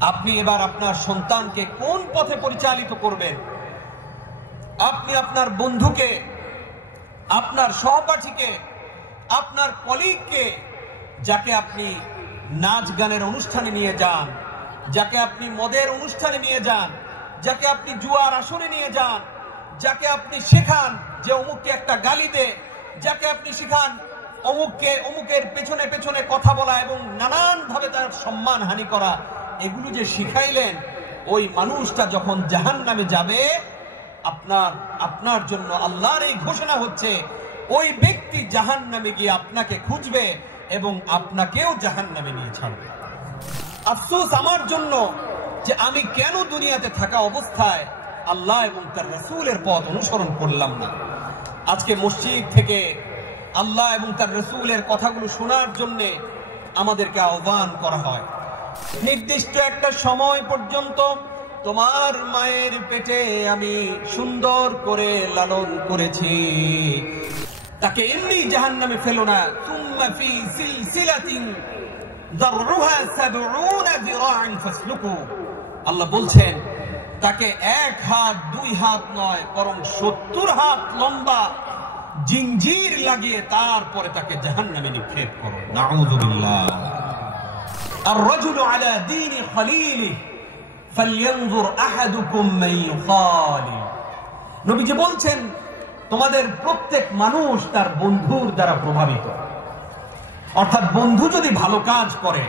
আপনি এবার আপনার সন্তানকে কোন পথে পরিচালিত করবেন? আপনি আপনার বন্ধুকে, আপনার সহপাঠীকে, আপনার কলিগকে, যাকে আপনি নাচ গানের অনুষ্ঠানে নিয়ে যান, যাকে আপনি মদের অনুষ্ঠানে নিয়ে যান, যাকে আপনি জুয়ার আসরে নিয়ে যান, যাকে আপনি শেখান যে অমুককে একটা গালি দে, যাকে আপনি শেখান অমুকের পেছনে পেছনে কথা বলা এবং নানান ভাবে তার সম্মান হানি করা, এগুলো যে শিখাইলেন, ওই মানুষটা যখন জাহান্নামে যাবে, আপনার জন্য আল্লাহর এই ঘোষণা হচ্ছে, ওই ব্যক্তি জাহান্নামে গিয়ে আপনাকে খুঁজবে এবং আপনাকেও জাহান্নামে নিয়ে ছাড়বে। আফসোস আমার জন্য যে আমি কেন দুনিয়াতে থাকা অবস্থায় আল্লাহ এবং তার রাসূলের পথ অনুসরণ করলাম না। আজকে মসজিদ থেকে আল্লাহ এবং তার রাসূলের কথাগুলো শোনার জন্য আমাদেরকে আহ্বান করা হয়। নির্দিষ্ট একটা সময় পর্যন্ত তোমার মায়ের পেটে আমি সুন্দর করে লালন করেছি, তাকে এমনি জাহান্নামে ফেলো না। সুম্মা ফি সিলসিলাতিন যাররুহা ৭০ যিরাআন ফাসলুকু। আল্লাহ বলছেন তাকে ১ হাত ২ হাত নয়, বরং ৭০ হাত লম্বা জিঞ্জির লাগিয়ে তারপরে তাকে জাহান্নামে নিক্ষেপ করো। নাউযুবিল্লাহ। আর রাজুলু আলা দীনি খলিলিহি ফালইয়ানজুর আহাদুকুম মান ইউখালিল। নবীজি বলছেন তোমাদের প্রত্যেক মানুষ তার বন্ধুর দ্বারা প্রভাবিত। অর্থাৎ বন্ধু যদি ভালো কাজ করে,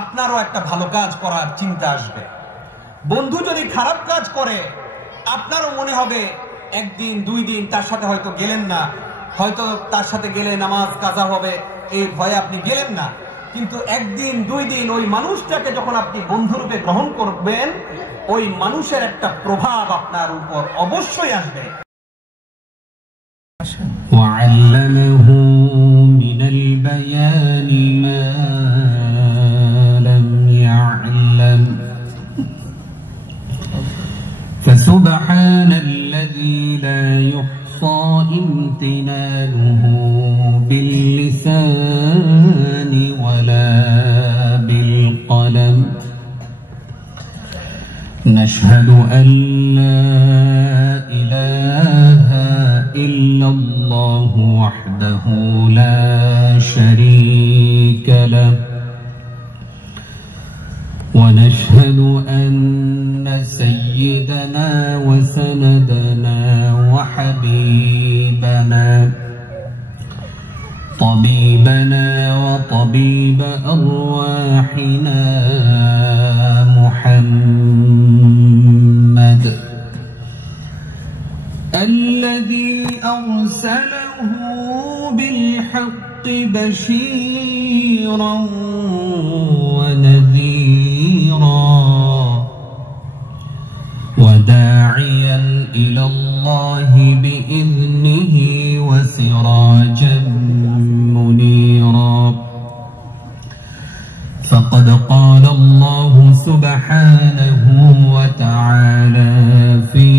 আপনারও একটা ভালো কাজ করার চিন্তা আসবে। বন্ধু যদি খারাপ কাজ করে, আপনারও মনে হবে একদিন ২ দিন তার সাথে হয়তো গেলেন না, হয়তো তার সাথে গেলে নামাজ কাজা হবে, এই ভয়ে আপনি গেলেন না। কিন্তু ১ দিন ২ দিন ওই মানুষটাকে যখন আপনি বন্ধুরূপে গ্রহণ করবেন, ওই মানুষের একটা প্রভাব আপনার উপর অবশ্যই আসবে। وعلمه من البيان ما لم يعلم فسبحان الذي لا يحصى امتنانه باللسان ولا بالقلم نشهد أن لا إله إلا الله وحده لا شريك له ونشهد أن سيدنا وسندنا وحبيبنا طبيبنا وطبيب أرواحنا محمد الذي أرسله بالحق بشيرا ونذيرا وداعيا إلى الله بإذنه وسراجا منيرا فقد قال الله سبحانه وتعالى في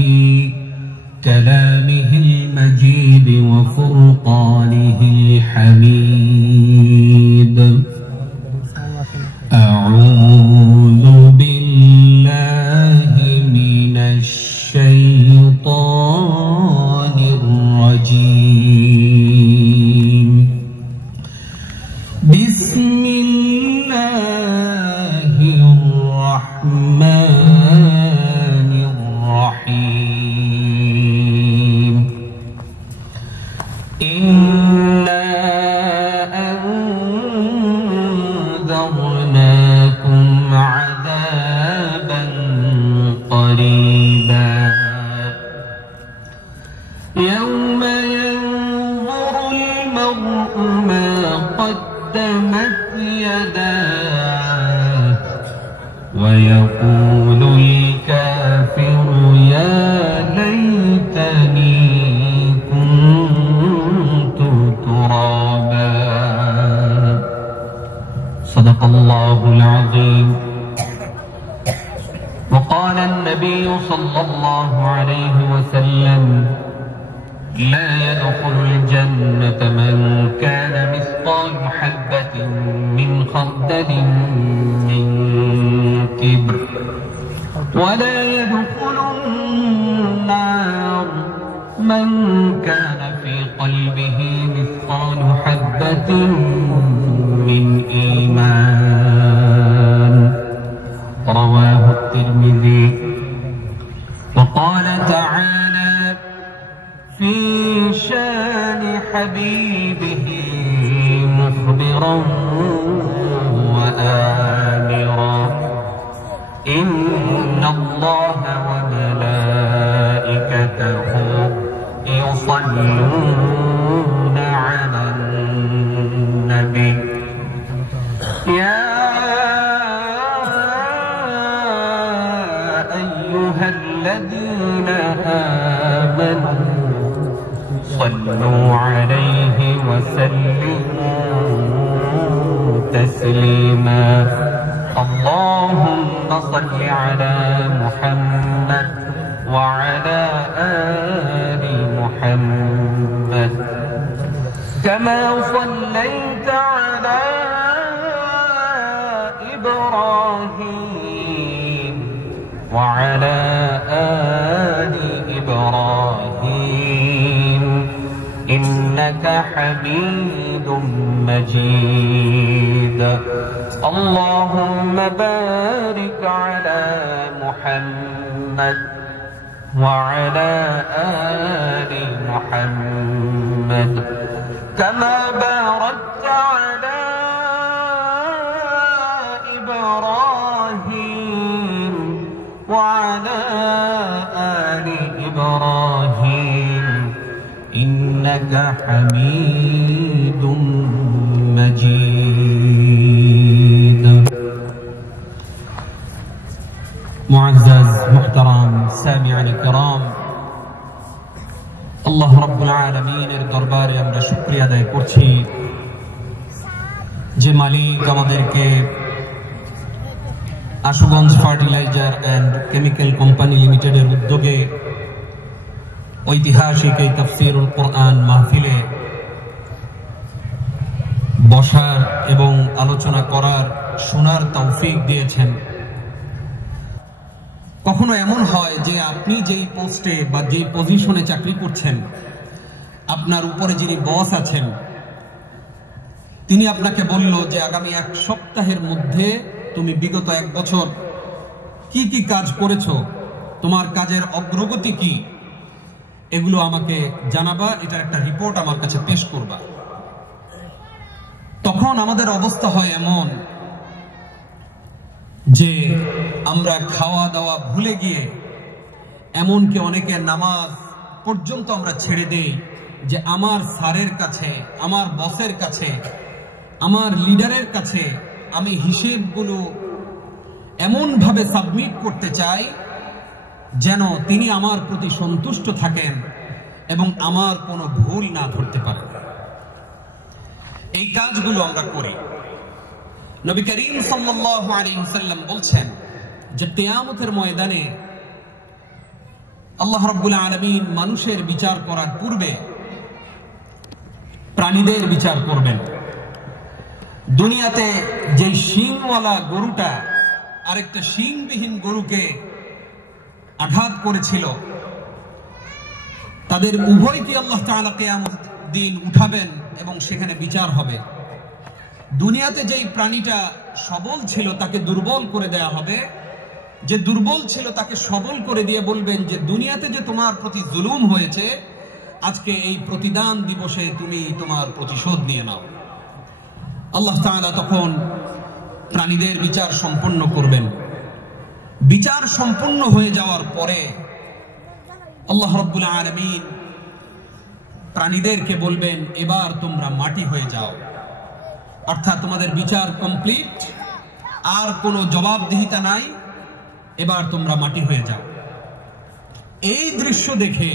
كلامه المجيد وفرقانه الحميد أعوذ بالله من الشيطان الرجيم بسم الله الرحمن الرحيم إنا أنذرناكم عذابا قريبا يوم ينظر المرء ما قدمت يداه ويقول الكافر يا ليتني كنت ترابا صدق الله العظيم. وقال النبي صلى الله عليه وسلم لا يدخل الجنة من كان مثقال حبة من خردل من والكبر ولا يدخل النار من كان في قلبه مثقال حبة من إيمان. رواه الترمذي. وقال تعالى في شان حبيبه مخبرا وآمرا: إن الله وملائكته يصلون على النبي يا أيها الذين آمنوا صلوا عليه وسلموا تسليما. اللهم صل على محمد وعلى آل محمد كما صليت على إبراهيم وعلى آل إبراهيم إنك حميد مجيد. اللهم بارك على محمد وعلى آل محمد كما باركت على إبراهيم وعلى آل إبراهيم إنك حميد مجيد. معزز محترم سامعين الكرام, আল্লাহ রাব্বুল আলামিনের দরবারে আমরা শুকরিয়া আদায় করছি যে মালিক আমাদেরকে Ashuganj fertiliser and chemical company লিমিটেডের উদ্যোগে ঐতিহাসিক এই তাফসীরুল কোরআন মাহফিলে বসার এবং আলোচনা করার শোনার তৌফিক দিয়েছেন। কখনো এমন হয় যে আপনি যেই পোস্টে বা যেই পজিশনে চাকরি করছেন, আপনার উপরে যিনি বস আছেন তিনি আপনাকে বলল যে আগামী এক সপ্তাহের মধ্যে তুমি বিগত এক বছর কি কি কাজ করেছো, তোমার কাজের অগ্রগতি কি, এগুলো আমাকে জানাবা, এটার একটা রিপোর্ট আমার কাছে পেশ করবা। তখন আমাদের অবস্থা হয় এমন যে আমরা খাওয়া দাওয়া ভুলে গিয়ে, এমনকি অনেকে নামাজ পর্যন্ত আমরা ছেড়ে দেই যে আমার স্যারের কাছে, আমার বসের কাছে, আমার লিডারের কাছে আমি হিসেবগুলো এমন ভাবে সাবমিট করতে চাই যেন তিনি আমার প্রতি সন্তুষ্ট থাকেন এবং আমার কোনো ভুল না ধরতে পারেন। এই কাজগুলো আমরা করি। নবী করিম সাল্লাল্লাহু আলাইহি ওয়াসাল্লাম বলছেন যে কিয়ামতের ময়দানে আল্লাহ রাব্বুল আলামিন মানুষের বিচার করার পূর্বে প্রাণীদের বিচার করবেন। দুনিয়াতে যে শিংওয়ালা গরুটা আরেকটা শিংবিহীন গরুকে আঘাত করেছিল, তাদের উভয়কে আল্লাহ তাআলা কিয়ামত দিন উঠাবেন এবং সেখানে বিচার হবে। দুনিয়াতে যেই প্রাণীটা সবল ছিল তাকে দুর্বল করে দেয়া হবে, যে দুর্বল ছিল তাকে সবল করে দিয়ে বলবেন যে দুনিয়াতে যে তোমার প্রতি জুলুম হয়েছে, আজকে এই প্রতিদান দিবসে তুমি তোমার প্রতিশোধ নিয়ে নাও। আল্লাহ তাআলা তখন প্রাণীদের বিচার সম্পন্ন করবেন। বিচার সম্পন্ন হয়ে যাওয়ার পরে আল্লাহ রাব্বুল আলামিন প্রাণীদেরকে বলবেন, এবার তোমরা মাটি হয়ে যাও, অর্থাৎ তোমাদের বিচার কমপ্লিট, আর কোনো জবাবদিহিতা নাই, এবার তোমরা মাটি হয়ে যাও। এই দৃশ্য দেখে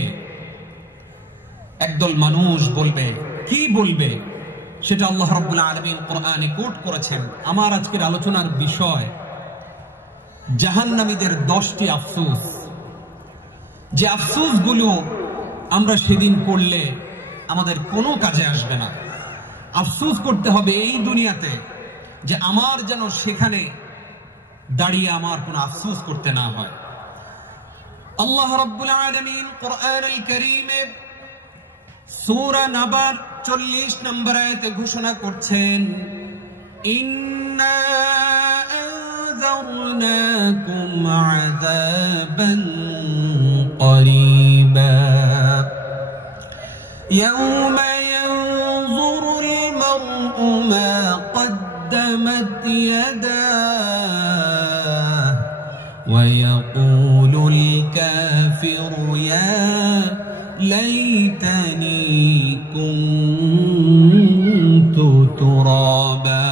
একদল মানুষ বলবে, কি বলবে সেটা আল্লাহ রাব্বুল আলামিন কোরআনে কোট করেছেন। আমার আজকের আলোচনার বিষয় জাহান্নামীদের 10টি আফসোস, যে আফসোসগুলো আমরা সেদিন করলে আমাদের কোনো কাজে আসবে না। আফসোস করতে হবে এই দুনিয়াতে যে আমার যেন সেখানে দাঁড়িয়ে আমার কোনো আফসোস করতে না হয়। আল্লাহ রাব্বুল আলামিন কোরআনুল কারীমে সূরা নাবার 40 নম্বর আয়াতে ঘোষণা করছেন, ইন্না আনযারনাকুম আযাবান করিবা ইয়াওমা ইয়ানযুরুল মার'উ মা قدمت يداه ويقول الكافر يا ليتني كنت ترابا।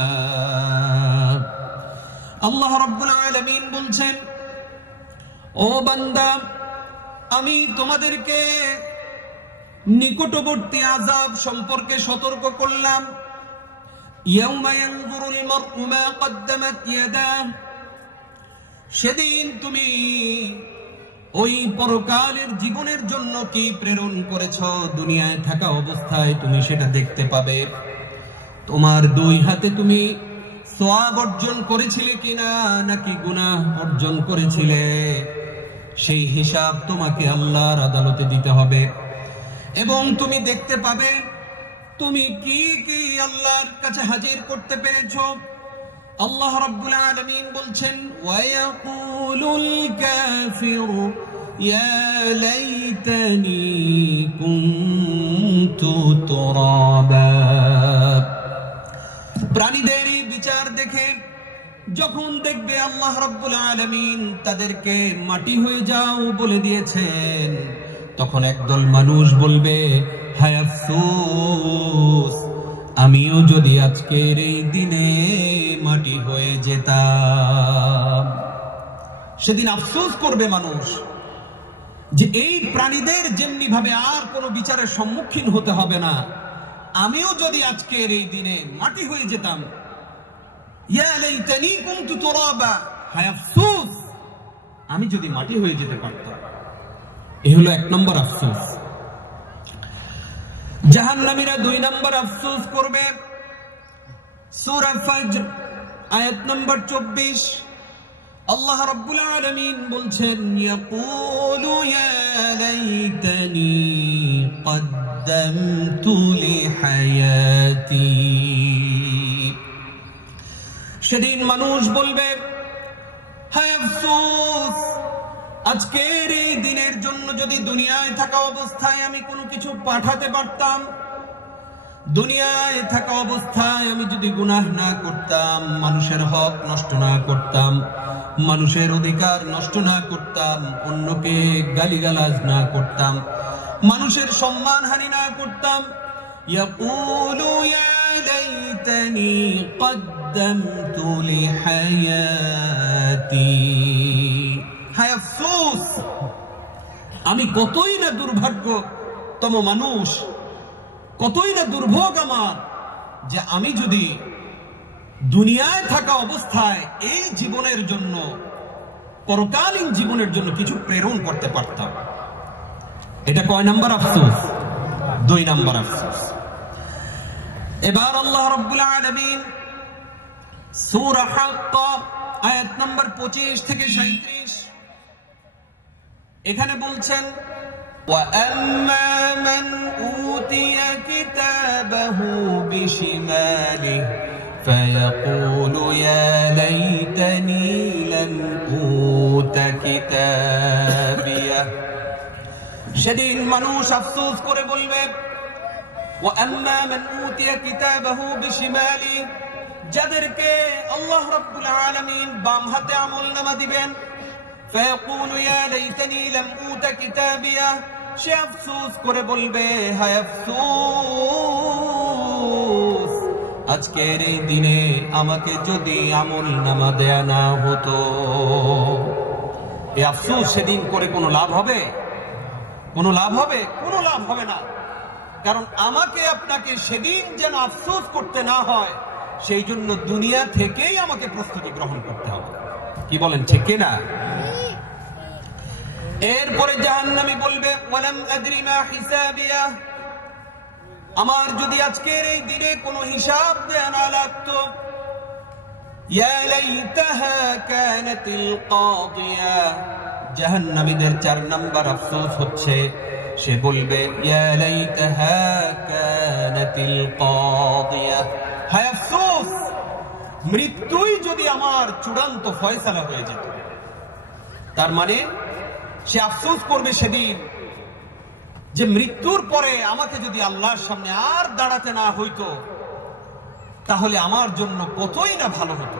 আল্লাহ রাব্বুল আলামিন বলছেন, ও বান্দা, আমি তোমাদেরকে নিকটবর্তী আযাব সম্পর্কে সতর্ক করলাম। ইয়াউমা ইয়ানযুরুল মার'উ মা কদ্দামাত ইয়াদাহ, সেদিন তুমি ওই পরকালের জীবনের জন্য কি প্রেরণ করেছ, দুনিয়ায় থাকা অবস্থায় তুমি সেটা দেখতে পাবে। তোমার দুই হাতে তুমি সওয়াব অর্জন করেছিলে কিনা নাকি গুনাহ অর্জন করেছিলে, সেই হিসাব তোমাকে আল্লাহর আদালতে দিতে হবে। এবং তুমি দেখতে পাবে তুমি কি কি আল্লাহর কাছে হাজির করতে পেরেছো। আল্লাহ রাব্বুল আলামিন বলছেন, ওয়ায়াকুলুল কাফিরু ইয়া লাইতানি কুনতু তুরাবা। প্রাণীদের এই বিচার দেখে যখন দেখবে আল্লাহ রাব্বুল আলামিন তাদেরকে মাটি হয়ে যাও বলে দিয়েছেন, তখন একদল মানুষ বলবে, হায় আফসোস, আমিও যদি আজকের এই দিনে মাটি হয়ে যেতাম। সেদিন আফসোস করবে মানুষ যে এই প্রাণীদের যেমনি ভাবে আর কোনো বিচারের সম্মুখীন হতে হবে না, আমিও যদি আজকের এই দিনে মাটি হয়ে যেতাম। ইয়া লাইতানি কুনতু তুরাবা, হায় আফসোস, আমি যদি মাটি হয়ে যেতে পারতাম। এই হলো 1 নম্বর আফসোস। জাহান্নামীরা 2 নম্বর আফসোস করবে। সূরা ফজর আয়াত নম্বর 24 আল্লাহ রাব্বুল আলামিন বলছেন, ইয়াকুলু ইয়া লাইতানি কদ্দামতু লিহায়াতি। সেদিন মানুষ বলবে, হায় আফসোস, আজকের এই দিনের জন্য যদি দুনিয়ায় থাকা অবস্থায় আমি কোনো কিছু পাঠাতে পারতাম, দুনিয়ায় থাকা অবস্থায় আমি যদি গুনাহ না করতাম, মানুষের হক নষ্ট না করতাম, মানুষের অধিকার নষ্ট না করতাম, অন্যকে গালিগালাজ না করতাম, মানুষের সম্মানহানি না করতাম। ইয়াকুলু ইয়া লাইতানি কদ্দামতু লিহায়াতি। হায় আফসোস, আমি কতই না দুর্ভাগ্যতম মানুষ, কতই না দুর্ভোগ আমার, যে আমি যদি দুনিয়ায় থাকা অবস্থায় এই জীবনের জন্য, পরকালীন জীবনের জন্য কিছু প্রেরণ করতে পারতাম। এটা কয় নাম্বার আফসোস? 2 নাম্বার আফসোস। এবার আল্লাহ রাব্বুল আলামিন সূরা হাক্কা আয়াত নম্বর 25 থেকে 37 এখানে বলছেন, وَأَمَّا مَنْ أُوتِيَ كِتَابَهُ بِشِمَالِهِ فَيَقُولُ يَا لَيْتَنِي لَمْ أُوتَ كِتَابِيَهْ। সেদিন মানুষ আফসোস করে বলবে, وَأَمَّا مَنْ أُوتِيَ كِتَابَهُ بِشِمَالِهِ, যাদেরকে আল্লাহ রাব্বুল আলামিন বাম হাতে আমলনামা দিবেন, فَيَقُولُ يَا لَيْتَنِي لَمْ أُوتَ كِتَابِيَهْ, সে আফসোস করে বলবে, হায় আফসোস, আজকের এই দিনে আমাকে যদি আমলনামা দেয়া না হতো। এই আফসোস সেদিন করে কোনো লাভ হবে? কোনো লাভ হবে? কোনো লাভ হবে না। কারণ আমাকে আপনাকে সেদিন যেন আফসোস করতে না হয়, সেই জন্য দুনিয়া থেকেই আমাকে প্রস্তুতি গ্রহণ করতে হবে। কি বলেন, ঠিক কিনা? এরপরে জাহান্নামী বলবে, ওয়ালাম আদরি মা হিসাবিয়া, আমার যদি আজকের এই দিনে কোনো হিসাব দেয়া না লাগতো। ইয়া লাইতাহা কানাতিল কাদিয়া, জাহান্নামীদের 4 নাম্বার আফসোস হচ্ছে, সে বলবে ইয়া লাইতাহা কানাতিল কাদিয়া, হায় আফসোস, মৃত্যুই যদি আমার চূড়ান্ত ফয়সালা হয়ে যেত। তার মানে সে আফসোস করবে সেদিন যে মৃত্যুর পরে আমাকে যদি আল্লাহর সামনে আর দাঁড়াতে না হইতো, তাহলে আমার জন্য কতই না ভালো হতো।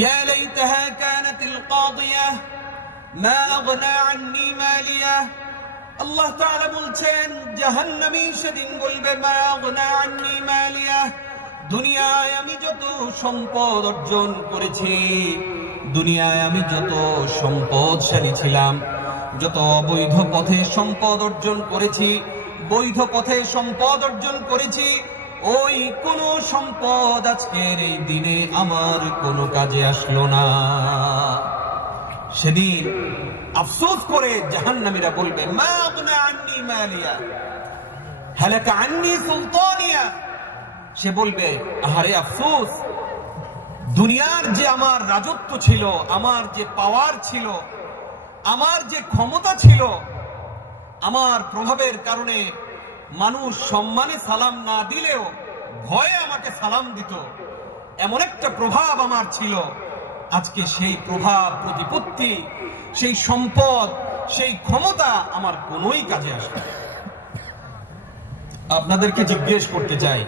ইয়া লাইতাহা কানাতিল কাদিয়া মা আগনা আন্নী মালিয়া, আল্লাহ তাআলা বলছেন জাহান্নামী সেদিন বলবে মা আগনা আন্নী মালিয়া, দুনিয়ায় আমি যত সম্পদ অর্জন করেছি, দুনিয়ায় আমি যত সম্পদশালী ছিলাম, যত অবৈধ পথে সম্পদ অর্জন করেছি, বৈধ পথে সম্পদ অর্জন করেছি, ওই কোন সম্পদ আজকের এই দিনে আমার কোনো কাজে আসলো না। সেদিন আফসোস করে জাহান্নামীরা বলবে মা আগনা আন্নী মালিয়া হালাকা আন্নী সুলতানিয়া, সে বলবে আহারে আফসোস, দুনিয়ার যে আমার রাজত্ব ছিল, আমার যে পাওয়ার ছিল, আমার যে ক্ষমতা ছিল, আমার প্রভাবের কারণে মানুষ সম্মানে সালাম না দিলেও ভয়ে আমাকে সালাম দিত, এমন একটা প্রভাব আমার ছিল, আজকে সেই প্রভাব প্রতিপত্তি, সেই সম্পদ, সেই ক্ষমতা আমার কোনোই কাজে আসে না। আপনাদেরকে জিজ্ঞেস করতে চাই,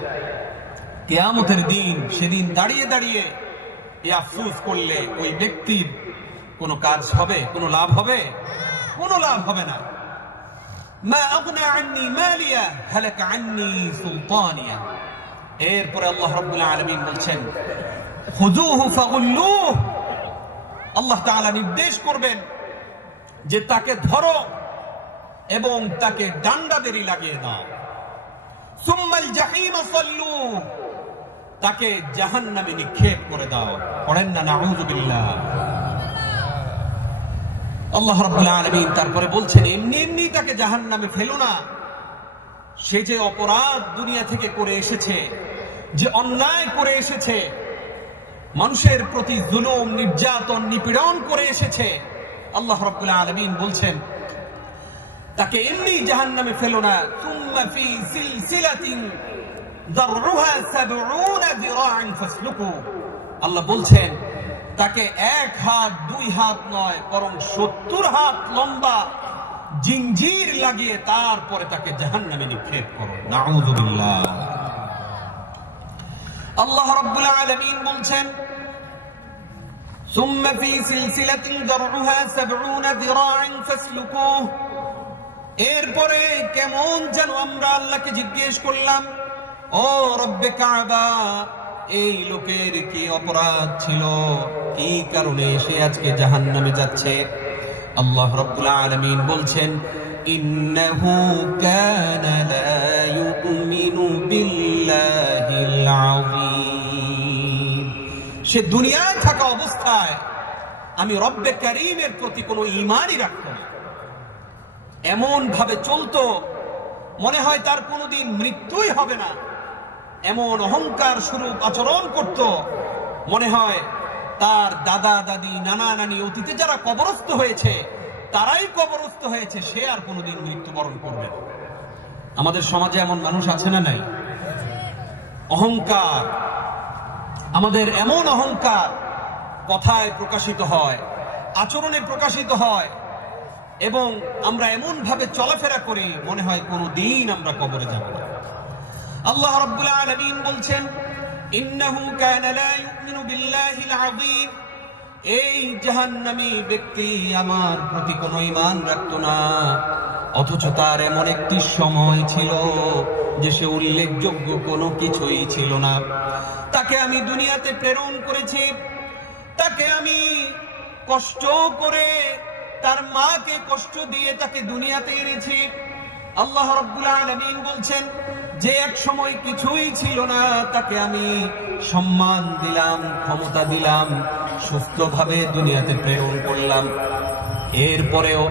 কিয়ামতের দিন সেদিন দাঁড়িয়ে দাঁড়িয়ে এই আফসোস করলে ওই ব্যক্তির কোনো কাজ হবে, কোনো লাভ হবে? কোনো লাভ হবে না। মা আগনা আন্নী মালিয়া হালাকা আন্নী সুলতানিয়া। এরপরে আল্লাহ রাব্বুল আলামিন বলছেন খুযুহু ফাগুল্লুহু, আল্লাহ তাআলা নির্দেশ করবেন যে তাকে ধরো এবং তাকে ডান্ডা বেরি লাগিয়ে দাও। সুম্মাল জাহিম সাল্লুহু, তাকে জাহান্নামে নিক্ষেপ করে দাও। পড়েন না নাউযু বিল্লাহ। আল্লাহ রাব্বুল আলামিন তারপরে বলছেন এমনি এমনি তাকে জাহান্নামে ফেলো না, সে যে অপরাধ দুনিয়া থেকে করে এসেছে, যে অন্যায় করে এসেছে, মানুষের প্রতি জুলুম, নির্যাতন, নিপীড়ন করে এসেছে, আল্লাহ রাব্বুল আলামিন বলছেন তাকে এমনি জাহান্নামে ফেলো না। সুম্মা ফি সিলসিলাতিন যারউহা ৭০ যিরাআন ফাসলুকু, আল্লাহ বলছেন তাকে 1 হাত 2 হাত নয়, বরং ৭০ হাত লম্বা জিঞ্জির লাগিয়ে তারপরে তাকে জাহান্নামে নিক্ষেপ করো। নাউযু বিল্লাহ। আল্লাহ রাব্বুল আলামিন বলছেন সুম্মা ফি সিলসিলাতিন যারউহা ৭০ যিরাআন ফাসলুকুহু, এরপরে কেমন যেন আমরা আল্লাহকে জিজ্ঞেস করলাম, ও রব্বে কাবা, এই লোকের কি অপরাধ ছিল, কি কারণে সে আজকে জাহান্নামে যাচ্ছে? আল্লাহ রাব্বুল আলামিন বলছেন ইন্নাহু কানা লা ইউমিনু বিল্লাহিল আযীম, সে দুনিয়ায় থাকা অবস্থায় আমি রব্বে কারীমের প্রতি কোনো ঈমানই রাখত না, এমন ভাবে চলতো মনে হয় তার কোনোদিন মৃত্যুই হবে না, এমন অহংকার স্বরূপ আচরণ করত মনে হয় তার দাদা দাদি, নানা নানি, অতীতে যারা কবরস্থ হয়েছে তারাই কবরস্থ হয়েছে, সে আর কোনোদিন মৃত্যুবরণ করবে না। আমাদের সমাজে এমন মানুষ আছে না নাই? অহংকার, আমাদের এমন অহংকার কথায় প্রকাশিত হয়, আচরণে প্রকাশিত হয়, এবং আমরা এমন ভাবে চলাফেরা করি মনে হয় কোনোদিন আমরা কবরে যাব না। আল্লাহ রাব্বুল আলামিন বলছেন ইন্নাহু কানা লা ইউমিনু বিল্লাহিল আযীম, এই জাহান্নামী ব্যক্তি আমার প্রতি কোনো ঈমান রাখতো না, অথচ তার এমন একটি সময় ছিল যে সে উল্লেখযোগ্য কোনো কিছুই ছিল না। তাকে আমি দুনিয়াতে প্রেরণ করেছি, তাকে আমি কষ্ট করে, তার মাকে কষ্ট দিয়ে তাকে দুনিয়াতে এনেছি। আল্লাহ রাব্বুল আলামিন বলছেন যে এক সময় কিছুই ছিল না, তাকে আমি সম্মান দিলাম, ক্ষমতা দিলাম, সুস্থভাবে দুনিয়াতে প্রেরণ করলাম। এরপরেও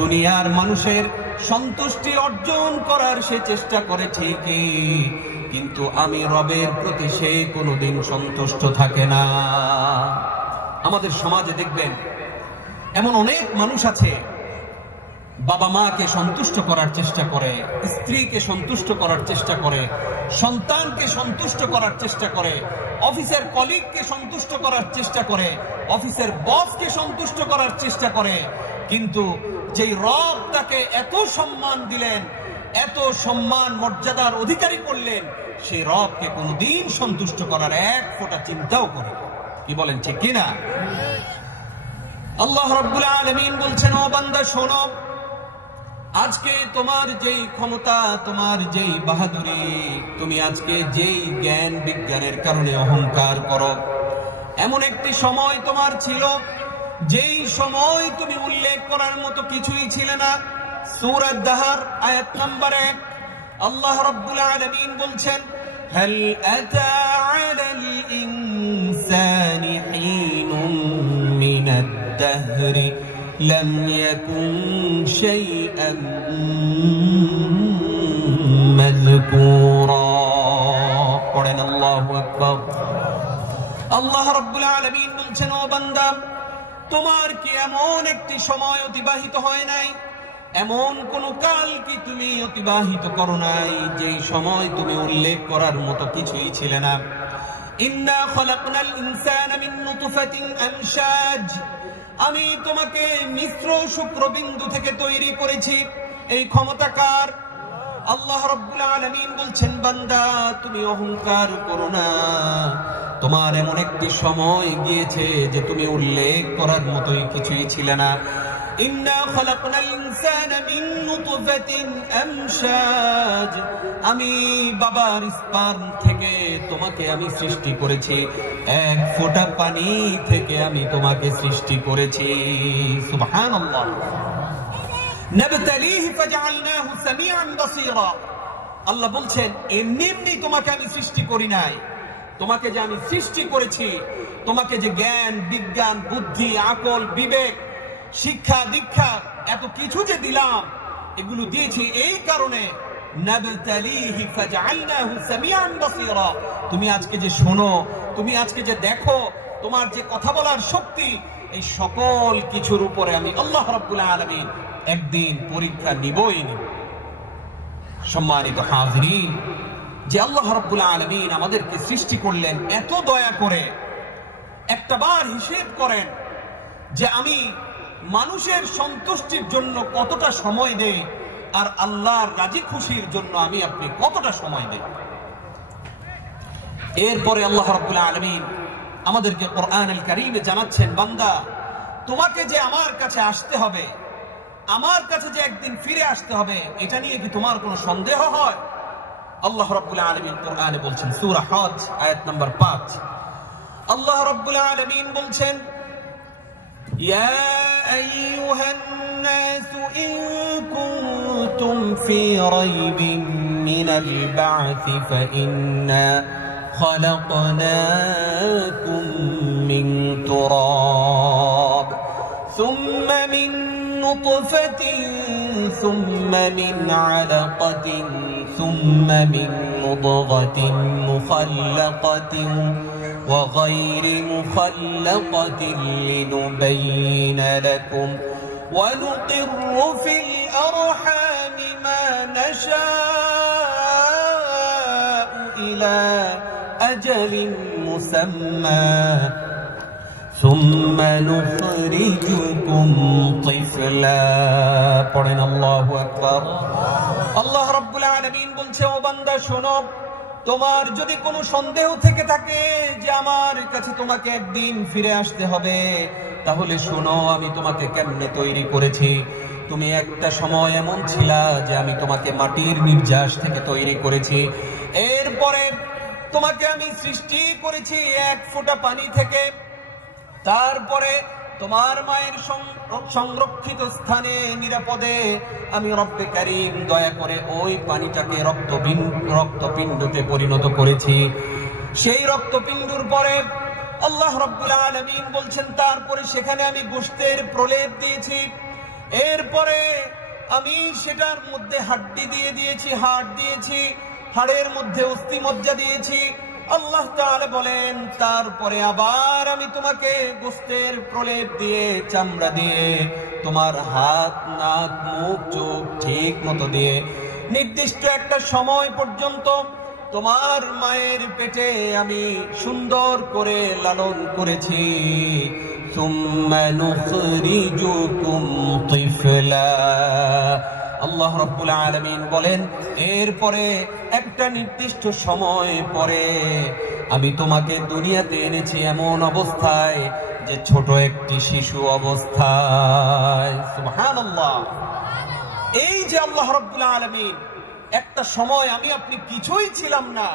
দুনিয়ার মানুষের সন্তুষ্টি অর্জন করার সে চেষ্টা করে ঠিকই, কিন্তু আমি রবের প্রতি সে কোনোদিন সন্তুষ্ট থাকে না। আমাদের সমাজে দেখবেন এমন অনেক মানুষ আছে, বাবা মাকে সন্তুষ্ট করার চেষ্টা করে, স্ত্রীকে সন্তুষ্ট করার চেষ্টা করে, সন্তানকে সন্তুষ্ট করার চেষ্টা করে, অফিসের কলিগকে সন্তুষ্ট করার চেষ্টা করে, অফিসের বসকে সন্তুষ্ট করার চেষ্টা করে, কিন্তু যেই রব তাকে এত সম্মান দিলেন, এত সম্মান মর্যাদার অধিকারী করলেন, সেই রবকে কোনদিন সন্তুষ্ট করার এক ফোঁটা চিন্তাও করে। কি বলেন, ঠিক কিনা? আল্লাহ রাব্বুল আলামিন বলছেন, ও বান্দা শোনো, আজকে তোমার যেই ক্ষমতা, তোমার যেই বাহাদুরি, তুমি আজকে যেই জ্ঞান বিজ্ঞানের কারণে অহংকার করো, এমন একটি সময় তোমার ছিল যেই সময় তুমি উল্লেখ করার মতো কিছুই ছিল না। সূরা দাহর আয়াত নম্বর 1 আল্লাহ রাব্বুল আলামিন বলছেন, হাল আতা আলাল ইনসানি হিনুম মিনাদ দাহরি লাম ইয়াকুন শাইআন মাযকুরা। পড়েন আল্লাহু আকবার। আল্লাহ রাব্বুল আলামিন বলছেন, ও বান্দা, তোমার কি এমন একটি সময় অতিবাহিত হয় নাই, এমন কোন কাল কি তুমি অতিবাহিত করো নাই যেই সময় তুমি উল্লেখ করার মতো কিছুই ছিল না। ইন্না খলাকনাল ইনসানা মিন নুতফাতিন আমশাজ, আমি তোমাকে মিশ্র শুক্রবিন্দু থেকে তৈরি করেছি। এই ক্ষমতা কার? আল্লাহ রাব্বুল আলামিন বলছেন, বান্দা তুমি অহংকার করো না, তোমার এমন একটি সময় গিয়েছে যে তুমি উল্লেখ করার মতোই কিছুই ছিল না। ইন্না খলাকনাল ইনসানা মিন নুতফাতিন আমশাজ, আমি বাবার স্পার্ম থেকে তোমাকে আমি সৃষ্টি করেছি, এক ফোঁটা পানি থেকে আমি তোমাকে সৃষ্টি করেছি। সুবহানাল্লাহ। নাবতালিহি ফাজআলনাহু সামিআন বাসীরা। আল্লাহ বলছেন, এমনি এমনি তোমাকে আমি সৃষ্টি করি নাই, তোমাকে যে আমি সৃষ্টি করেছি, তোমাকে যে জ্ঞান বিজ্ঞান বুদ্ধি আকল বিবেক শিক্ষা দীক্ষা এত কিছু যে দিলাম, এগুলো দিয়েছি এই কারণে, নাবতালিহি ফাজআলনাহু সামিআন বাসীরা। তুমি আজকে যে শোনো, তুমি আজকে যে দেখো, তোমার যে কথা বলার শক্তি, এই সকল কিছুর উপরে আমি আল্লাহ রাব্বুল আলামিন একদিন পরীক্ষা নিবই নিব। সম্মানিত হাজিরিন, যে আল্লাহ রাব্বুল আলামিন আমাদেরকে সৃষ্টি করলেন এত দয়া করে, একটাবার হিসেব করেন যে আমি মানুষের সন্তুষ্টির জন্য কতটা সময় দেই আর আল্লাহর রাজি খুশির জন্য আমি আপনি কতটা সময় দেই। এরপরে আল্লাহ রাব্বুল আলামিন আমাদেরকে কোরআনুল কারীমে জানাচ্ছেন, বান্দা তোমাকে যে আমার কাছে আসতে হবে, আমার কাছে যে একদিন ফিরে আসতে হবে, এটা নিয়ে কি তোমার কোনো সন্দেহ হয়? আল্লাহ রাব্বুল আলামিন কোরআনে বলছেন, সূরা হজ আয়াত নম্বর 5, আল্লাহ রাব্বুল আলামিন বলছেন, ইয়া আইয়ুহান নাসু ইন কুনতুম ফি রাইবিন মিনাল বা'থি ফাইন্না খলাকনাকুম মিন তুরাব সুম্মা মিন نطفة ثم من علقة ثم من مضغة مخلقة وغير مخلقة لنبين لكم ونقر في الأرحام ما نشاء إلى أجل مسمى ثم نخرجكم طفلا পড়েন আল্লাহু আকবার। আল্লাহ রাব্বুল আলামিন বলছে, ও বান্দা শোনো, তোমার যদি কোনো সন্দেহ থেকে থাকে যে আমার কাছে তোমাকে একদিন ফিরে আসতে হবে, তাহলে শোনো আমি তোমাকে কেমনে তৈরি করেছি। তুমি একটা সময় এমন ছিলা যে আমি তোমাকে মাটির নির্যাস থেকে তৈরি করেছি, এরপরে তোমাকে আমি সৃষ্টি করেছি এক ফোঁটা পানি থেকে, তারপরে তোমার মায়ের সংরক্ষিত স্থানে নিরাপদে আমি রব্বে কারীম দয়া করে ওই পানিটাকে রক্তপিণ্ডতে পরিণত করেছি। সেই রক্তপিণ্ডর পরে আল্লাহ রাব্বুল আলামিন বলছেন, তারপরে সেখানে আমি গোশতের প্রলেপ দিয়েছি, এরপরে আমি সেটার মধ্যে হাড্ডি দিয়ে দিয়েছি, হাড় দিয়েছি, হাড়ের মধ্যে অস্থি মজ্জা দিয়েছি। আল্লাহ তাআলা বলেন তারপরে আবার আমি তোমাকে গোশতের প্রলেপ দিয়ে, চামড়া দিয়ে, তোমার হাত, নাক, মুখ, চোখ ঠিক মতো দিয়ে নির্দিষ্ট একটা সময় পর্যন্ত তোমার মায়ের পেটে আমি সুন্দর করে লালন করেছি। সুম্মা নুখরিজুকুম তিফলা। আল্লাহ রাব্বুল আলামিন বলেন এরপরে একটা নির্দিষ্ট সময় পরে আমি তোমাকে দুনিয়াতে এনেছি এমন অবস্থায় যে ছোট একটি শিশু অবস্থায়। সুবহানাল্লাহ। এই যে আল্লাহ রাব্বুল আলামিন একটা সময় আমি আপনি কিছুই ছিলাম না,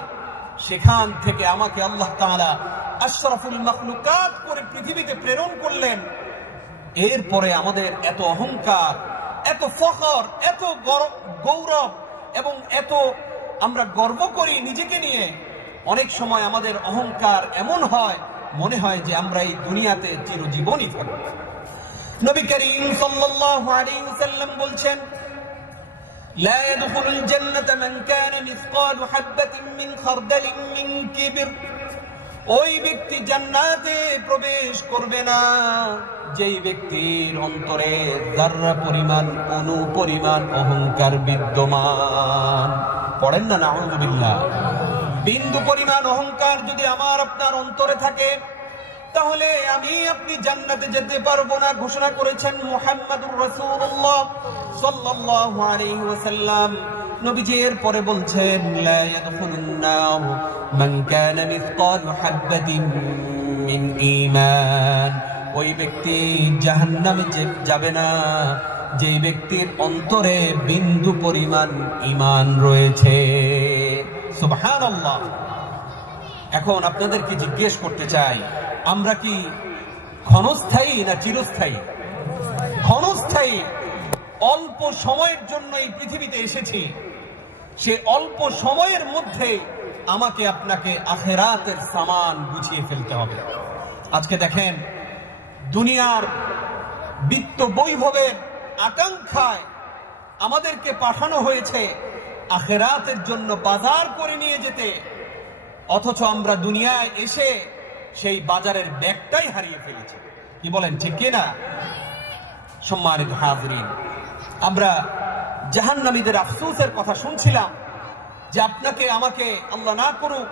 সেখান থেকে আমাকে আল্লাহ তাআলা আশরাফুল মাখলুকাত করে পৃথিবীতে প্রেরণ করলেন। এরপরে আমাদের এত অহংকার, এত ফখর, এত গৌরব এবং এত আমরা গর্ব করি নিজেকে নিয়ে। অনেক সময় আমাদের অহংকার এমন হয়, মনে হয় যে আমরা এই দুনিয়াতে চিরজীবনই থাকব। নবী করিম সাল্লাল্লাহু আলাইহি ওয়াসাল্লাম বলছেন, لا يدخل الجنة من كان مثقال حبة من خردل من كبر। ওই ব্যক্তি জান্নাতে প্রবেশ করবে না যেই ব্যক্তির অন্তরে যাররা পরিমাণ, অণু পরিমাণ অহংকার বিদ্যমান। পড়েন না নাউযুবিল্লাহ। বিন্দু পরিমাণ অহংকার যদি আমার আপনার অন্তরে থাকে তাহলে আমি আপনি জান্নাতে যেতে পারবো না। ঘোষণা করেছেন মুহাম্মাদুর রাসূলুল্লাহ সাল্লাল্লাহু আলাইহি ওয়াসাল্লাম। নবীজি এর পরে বলছেন, লা ইয়াদখুলুন নার মান কানা মিসকালু হাববাতিন মিন ঈমান। ওই ব্যক্তি জাহান্নামে যাবে না যে ব্যক্তির অন্তরে বিন্দু পরিমাণ ঈমান রয়েছে। সুবহানাল্লাহ। এখন আপনাদেরকে জিজ্ঞেস করতে চাই, আমরা কি ক্ষণস্থায়ী না চিরস্থায়ী? ক্ষণস্থায়ী। অল্প সময়ের জন্য এই পৃথিবীতে এসেছি, সে অল্প সময়ের মধ্যে আমাকে আপনাকে আখিরাতের সামান গুছিয়ে ফেলতে হবে। আজকে দেখেন দুনিয়ার বিত্ত বৈভবের আকাঙ্ক্ষায় আমাদেরকে পাঠানো হয়েছে আখিরাতের জন্য বাজার করে নিয়ে যেতে, অথচ আমরা দুনিয়ায় এসে সেই বাজারের ব্যাগটাই হারিয়ে ফেলেছি। কি বলেন, ঠিক কিনা? সম্মানিত হাজরিন, আমরা জাহান্নামীদের আফসোসের কথা শুনছিলাম যে আপনাকে আমাকে আল্লাহ না করুক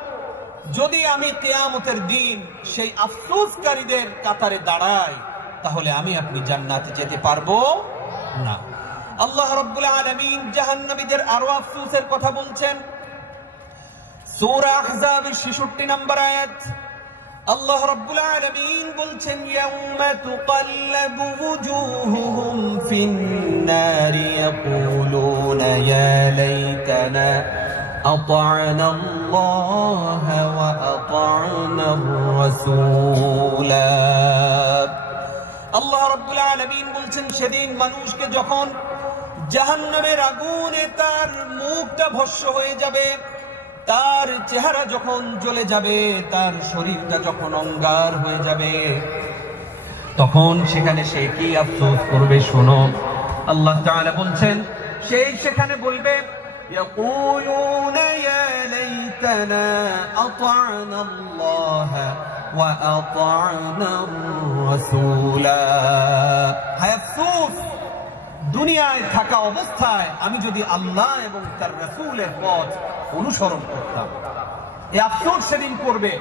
যদি আমি কিয়ামতের দিন সেই আফসোসকারীদের কাতারে দাঁড়াই, তাহলে আমি আপনি জান্নাতে যেতে পারবো না। আল্লাহ রাব্বুল আলামিন জাহান্নামীদের আরো আফসোসের কথা বলছেন। সূরা আহজাবের 66 নম্বর আয়াত আল্লাহ রাব্বুল আলামিন বলছেন, ইয়াউমা তুকাল্লাবু ওয়ুজুহুহুম ফিন-নারি ইয়াকুলুনা ইয়া লাইতানা আতা'না আল্লাহ ওয়া আতা'না আর-রাসূলা। আল্লাহ রাব্বুল আলামিন বলছেন সেদিন মানুষকে যখন জাহান্নামের আগুনে তার মুখটা ভস্ম হয়ে যাবে, তার চেহারা যখন জ্বলে যাবে, তার শরীরটা যখন অঙ্গার হয়ে যাবে, তখন সেখানে সে কি আফসোস করবে শোনো। আল্লাহ তাআলা বলছেন সেই সেখানে বলবে, ইয়াকুলুনা ইয়া লাইতানা আতা'না আল্লাহ ওয়া আতা'না আর-রাসূলা। হায় আফসোস, দুনিয়ায় থাকা অবস্থায় আমি যদি আল্লাহ এবং তার রাসূলের পথ অনুসরণ করতাম। এই আফসোস সেদিন করবে।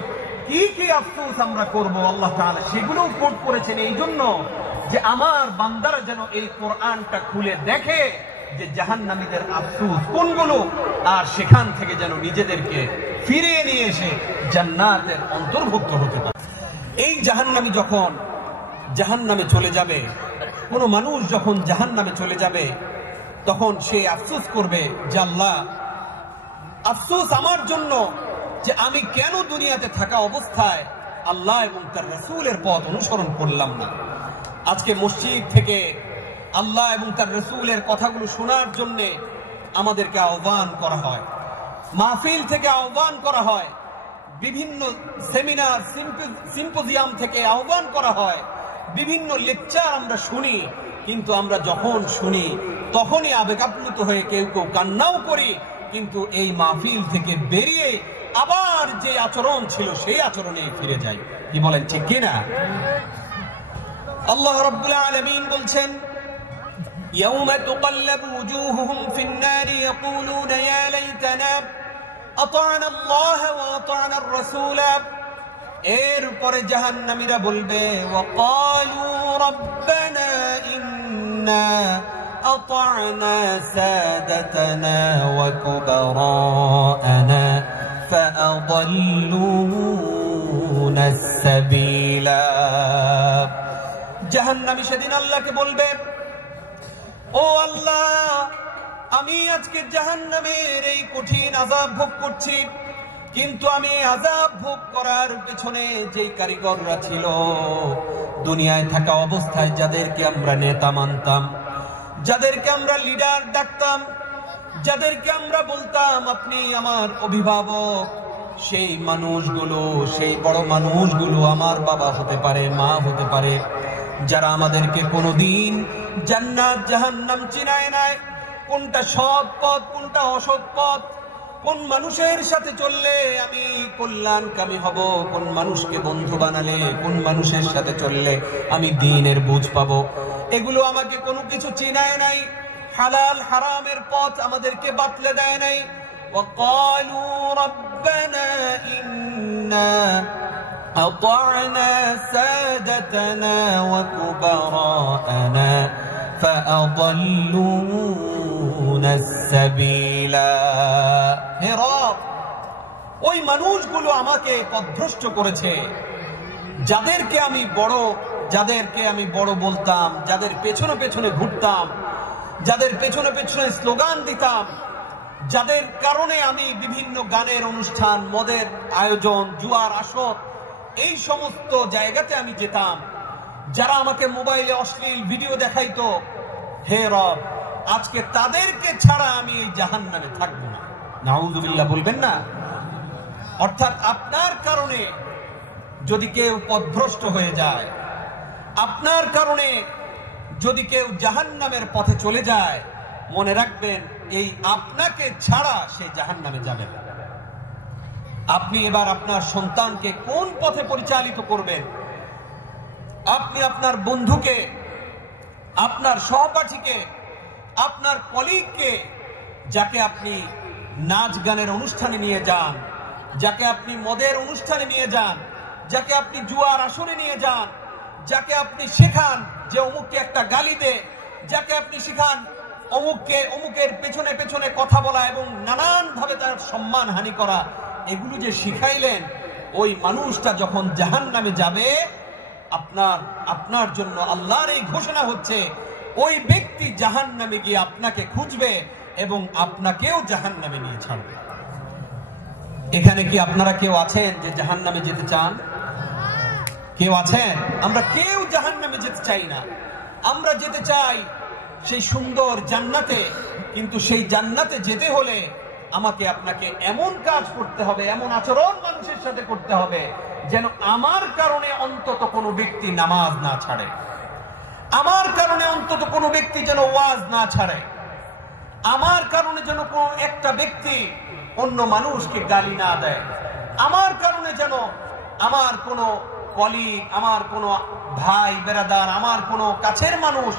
কি কি আফসোস আমরা করব, আল্লাহ তাআলা সেগুলো কোট করেছেন এই জন্য যে আমার বান্দারা যেন এই কোরআনটা খুলে দেখে যে জাহান্নামীদের আফসোস কোনগুলো, আর সেখান থেকে যেন নিজেদেরকে ফিরিয়ে নিয়ে এসে জান্নাতের অন্তর্ভুক্ত হতে পারে। এই জাহান্নামী যখন জাহান্নামে চলে যাবে, কোন মানুষ যখন জাহান্নামে চলে যাবে, তখন সে আফসোস করবে যে আল্লাহ, আফসোস আমার জন্য যে আমি কেন দুনিয়াতে থাকা অবস্থায় আল্লাহ এবং তার রাসূলের পথ অনুসরণ করলাম না। আজকে মসজিদ থেকে আল্লাহ এবং তার রাসূলের কথাগুলো শোনার জন্য আমাদেরকে আহ্বান করা হয়, মাহফিল থেকে আহ্বান করা হয়, বিভিন্ন সেমিনার সিম্পোজিয়াম থেকে আহ্বান করা হয়, বিভিন্ন লেকচার আমরা শুনি, কিন্তু আমরা যখন শুনি তখনই আবেগাপ্লুত হয়ে কেউ কেউ কান্নাও করি, কিন্তু এই মাহফিল থেকে বেরিয়ে আবার যে আচরণ ছিল সেই আচরণে ফিরে যায়। কি বলেন, ঠিক কিনা? আল্লাহ রাব্বুল আলামিন বলছেন, ইয়াউমা তুকাল্লাবু ওয়ুজুহুহুম ফিন-নার ইয়াকুলুনা ইয়া লাইতানা আতা'না আল্লাহ ওয়া আতা'না আর-রাসূলা। এরপরে জাহান্নামীরা বলবে, ওয়া ক্বালু রাব্বানা ইন্না আতা'না সাদাতানা ওয়া কুবারা'ানা ফাআদাল্লুনা আস-সাবিলা। জাহান্নামী সেদিন আল্লাহকে বলবে, ও আল্লাহ, আমি আজকে জাহান্নামের এই কঠিন আযাব ভোগ করছি, কিন্তু আমি আযাব ভোগ করার পেছনে যেই কারিগররা ছিল, দুনিয়ায় থাকা অবস্থায় যাদেরকে আমরা নেতা মানতাম, যাদেরকে আমরা লিডার ডাকতাম, যাদেরকে আমরা বলতাম আপনি আমার অভিভাবক, সেই মানুষগুলো, সেই বড় মানুষগুলো আমার বাবা হতে পারে, মা হতে পারে, যারা আমাদেরকে কোনোদিন জান্নাত জাহান্নাম চিনায় নাই, কোনটা সৎ পথ কোনটা অসৎ পথ, কোন মানুষের সাথে চললে আমি কল্যাণকামী হব, কোন মানুষকে বন্ধু বানালে, কোন মানুষের সাথে চললে আমি দ্বীনের বুঝ পাবো, এগুলো আমাকে কোনো কিছু চিনায় নাই। হালাল হারামের পথ আমাদেরকে বাতলে দেয় নাই। ওয়াকালু রাব্বানা ইন্না আতা'না সাদাতানা ওয়া কুবারা'ানা ফাআদাল্লুনা আস-সাবিলা। হে রব, ওই মানুষগুলো আমাকে পথভ্রষ্ট করেছে, যাদেরকে আমি বড় বলতাম, যাদের পেছনে পেছনে ঘুরতাম, যাদের পেছনে পেছনে স্লোগান দিতাম, যাদের কারণে আমি বিভিন্ন গানের অনুষ্ঠান, মদের আয়োজন, জুয়ার আসর, এই সমস্ত জায়গাতে আমি যেতাম, যারা আমাকে মোবাইলে অশ্লীল ভিডিও দেখাইতো, হে রব, আজকে তাদেরকে ছাড়া আমি এই জাহান্নামে থাকবো না। নাউযুবিল্লাহ বলবেন না? অর্থাৎ আপনার কারণে যদি কেউ পথভ্রষ্ট হয়ে যায়, আপনার কারণে যদি কেউ জাহান্নামের পথে চলে যায়, মনে রাখবেন এই আপনাকে ছাড়া সে জাহান্নামে যাবে না। আপনি এবার আপনার সন্তানকে কোন পথে পরিচালিত করবেন? আপনি আপনার বন্ধুকে, আপনার সহপাঠীকে, আপনার কলিগকে, যাকে আপনি নাচ গানের অনুষ্ঠানে নিয়ে যান, যাকে আপনি মদের অনুষ্ঠানে নিয়ে যান, যাকে আপনি জুয়ার আসরে নিয়ে যান, যাকে আপনি শেখান যে অমুককে একটা গালি দে, যাকে আপনি শেখান অমুকের পেছনে পেছনে কথা বলা এবং নানান ভাবে তার সম্মান হানি করা, এগুলো যে শিখাইলেন, ওই মানুষটা যখন জাহান্নামে যাবে, আপনার জন্য আল্লাহর এই ঘোষণা হচ্ছে, ওই ব্যক্তি জাহান্নামে গিয়ে আপনাকে খুঁজবে এবং আপনাকেও জাহান্নামে নিয়ে ছাড়বে। এখানে কি আপনারা কেউ আছেন যে জাহান্নামে যেতে চান? কেউ আছেন? আমরা কেউ জাহান্নামে যেতে চাই না। আমরা যেতে চাই সেই সুন্দর জান্নাতে, কিন্তু সেই জান্নাতে যেতে হলে আমাকে আপনাকে এমন কাজ করতে হবে, এমন আচরণ মানুষের সাথে করতে হবে, যেন আমার কারণে অন্তত কোনো ব্যক্তি নামাজ না ছাড়ে, আমার কারণে অন্তত কোনো ব্যক্তি যেন ওয়াজ না ছাড়ে, আমার কারণে যেন কোনো একটা ব্যক্তি অন্য মানুষকে গালি না দেয়, আমার কারণে যেন আমার কোনো কলিগ, আমার কোনো ভাই বেরাদার, আমার কোনো কাছের মানুষ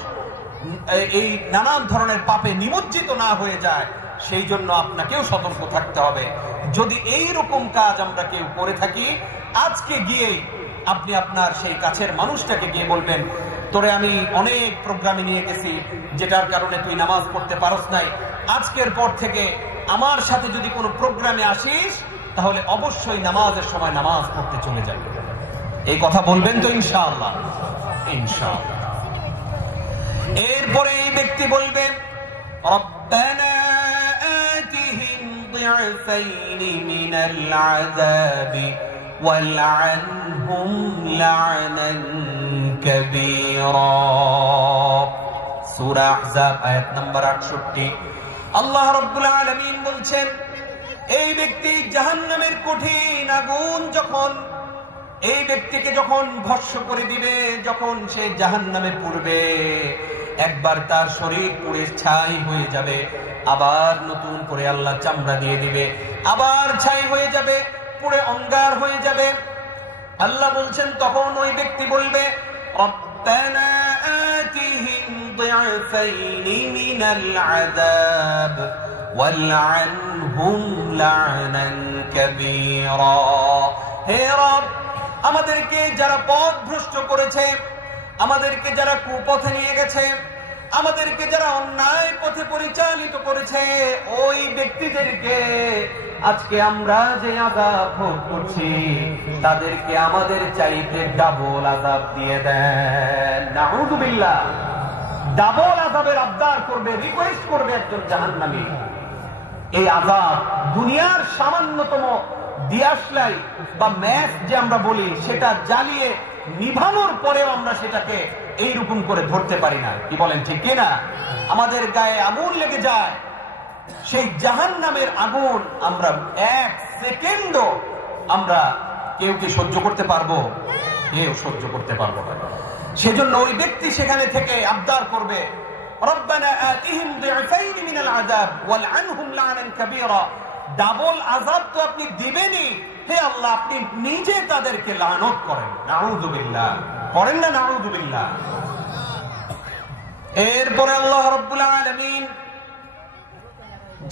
এই নানান ধরনের পাপে নিমজ্জিত না হয়ে যায়। সেই জন্য আপনাকেও সতর্ক থাকতে হবে। যদি এই রকম কাজ আমরা কেউ করে থাকি, আজকে গিয়ে আপনি আপনার সেই কাছের মানুষটাকে গিয়ে বলবেন, তোরে আমি অনেক প্রোগ্রামে নিয়ে গেছি, যেটার কারণে তুই নামাজ পড়তে পারস নাই, আজকের পর থেকে আমার সাথে যদি কোনো প্রোগ্রামে আসিস, তাহলে অবশ্যই নামাজের সময় নামাজ পড়তে চলে যাবে। এই কথা বলবেন তো ইনশাআল্লাহ? ইনশাআল্লাহ। এরপরে এই ব্যক্তি বলবে, রব্বানা আতিহিম ضعفين من العذاب والعنهم لعنا كبيرا। সূরা আহজাব আয়াত নম্বর 68। আল্লাহ রাব্বুল আলামিন বলছেন, এই ব্যক্তি জাহান্নামের কঠিন আগুন যখন এই ব্যক্তিকে যখন ভস্ম করে দিবে, যখন সে জাহান্নামে পড়বে, একবার তার শরীর পুড়ে ছাই হয়ে যাবে, আবার নতুন করে আল্লাহ চামড়া দিয়ে দিবে, আবার ছাই হয়ে যাবে, পুড়ে অঙ্গার হয়ে যাবে। আল্লাহ বলছেন তখন ওই ব্যক্তি বলবে, রব্বানা আতিহিম দি'ফাইনি মিনাল আযাব ওয়ালআনহুম লা'নান কাবীরা। হে রব, আমাদেরকে যারা পথভ্রষ্ট করেছে, আমাদেরকে যারা কুপথে নিয়ে গেছে, আমাদেরকে যারা অন্যায় পথে পরিচালিত করেছে, ওই ব্যক্তিদেরকে আজকে আমরা যে আযাব ভোগ করছি তাদেরকে আমাদের চাইতে ডাবল আযাব দিয়ে দেন। নাউযুবিল্লাহ। ডাবল আযাবের আবদার করবে, রিকোয়েস্ট করবে একজন জাহান্নামী। এই আযাব দুনিয়ার সামান্যতম দিয়াশলাই বা ম্যাচ যে আমরা বলি, সেটা জ্বালিয়ে নিভানোর পরেও আমরা সেটাকে এইরকম করে ধরতে পারি না। কি বলেন, ঠিক কিনা? আমাদের গায়ে আগুন লেগে যায়, সেই জাহান্নামের আগুন আমরা এক সেকেন্ডও আমরা কেউ কি সহ্য করতে পারবো? কেউ সহ্য করতে পারবো না। সেজন্য ওই ব্যক্তি সেখানে থেকে আবদার করবে, রব্বানা আতিহিম দি'ফাইনি মিনাল আযাব ওয়ালআনহুম লা'নান কাবীরা। ডাবল আযাব তো আপনি দিবেনই, হে আল্লাহ আপনি নিজে তাদেরকে লানত করেন। নাউযুবিল্লাহ। করেন না? নাউযুবিল্লাহ। এরপরে আল্লাহ রাব্বুল আলামিন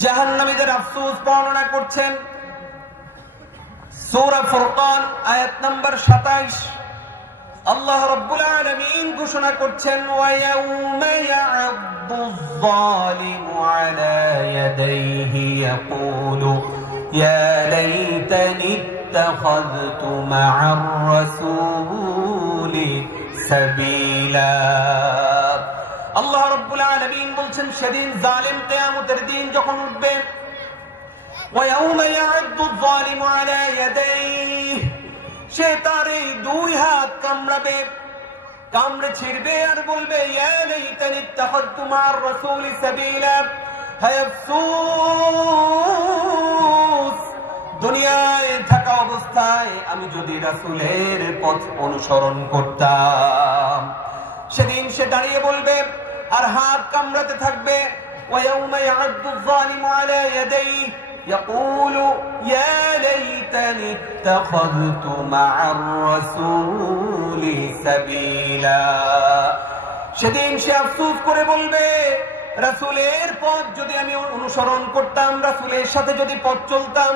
জাহান্নামীদের আফসোস বর্ণনা করছেন। সূরা ফুরকান আয়াত নাম্বার 27 আল্লাহ রাব্বুল আলামিন ঘোষণা করছেন, ওয়া ইয়াউমা ইয়া'আদ্দুয যালিমু আলা ইয়াদাইহি ইয়াকুলু ইয়া লাইতানি ইত্তাখাযতু মা'আর রাসূলি সাবিলা। আল্লাহ রাব্বুল আলামিন বলছেন, সেদিন জালিম কিয়ামতের দিন যখন উঠবে, ওয়া ইয়াউমা ইয়া'আদ্দুয যালিমু আলা ইয়াদাইহি, সে তার এই দুই হাত কামড়াবে, কামড়ে ছিড়বে আর বলবে, ইয়া লাইতানি ইত্তাখাযতু মা'আর রাসূলি সাবিলা। হায় আফসোস, দুনিয়ায় থাকা অবস্থায় আমি যদি রাসূলের পথ অনুসরণ করতাম। সেদিন সে দাঁড়িয়ে বলবে আর হাত কামড়াতে থাকবে, ওয়া ইয়াউমা ইয়া'আদ্দুয যালিমু আলা ইয়াদাইহি ইয়াকুলু ইয়া লাইতানি ইত্তাখাযতু মা'আর রাসূলি সাবিলা। সেদিন সে আফসোস করে বলবে, রাসূলের পথ যদি আমি অনুসরণ করতাম, রাসূলের সাথে যদি পথ চলতাম,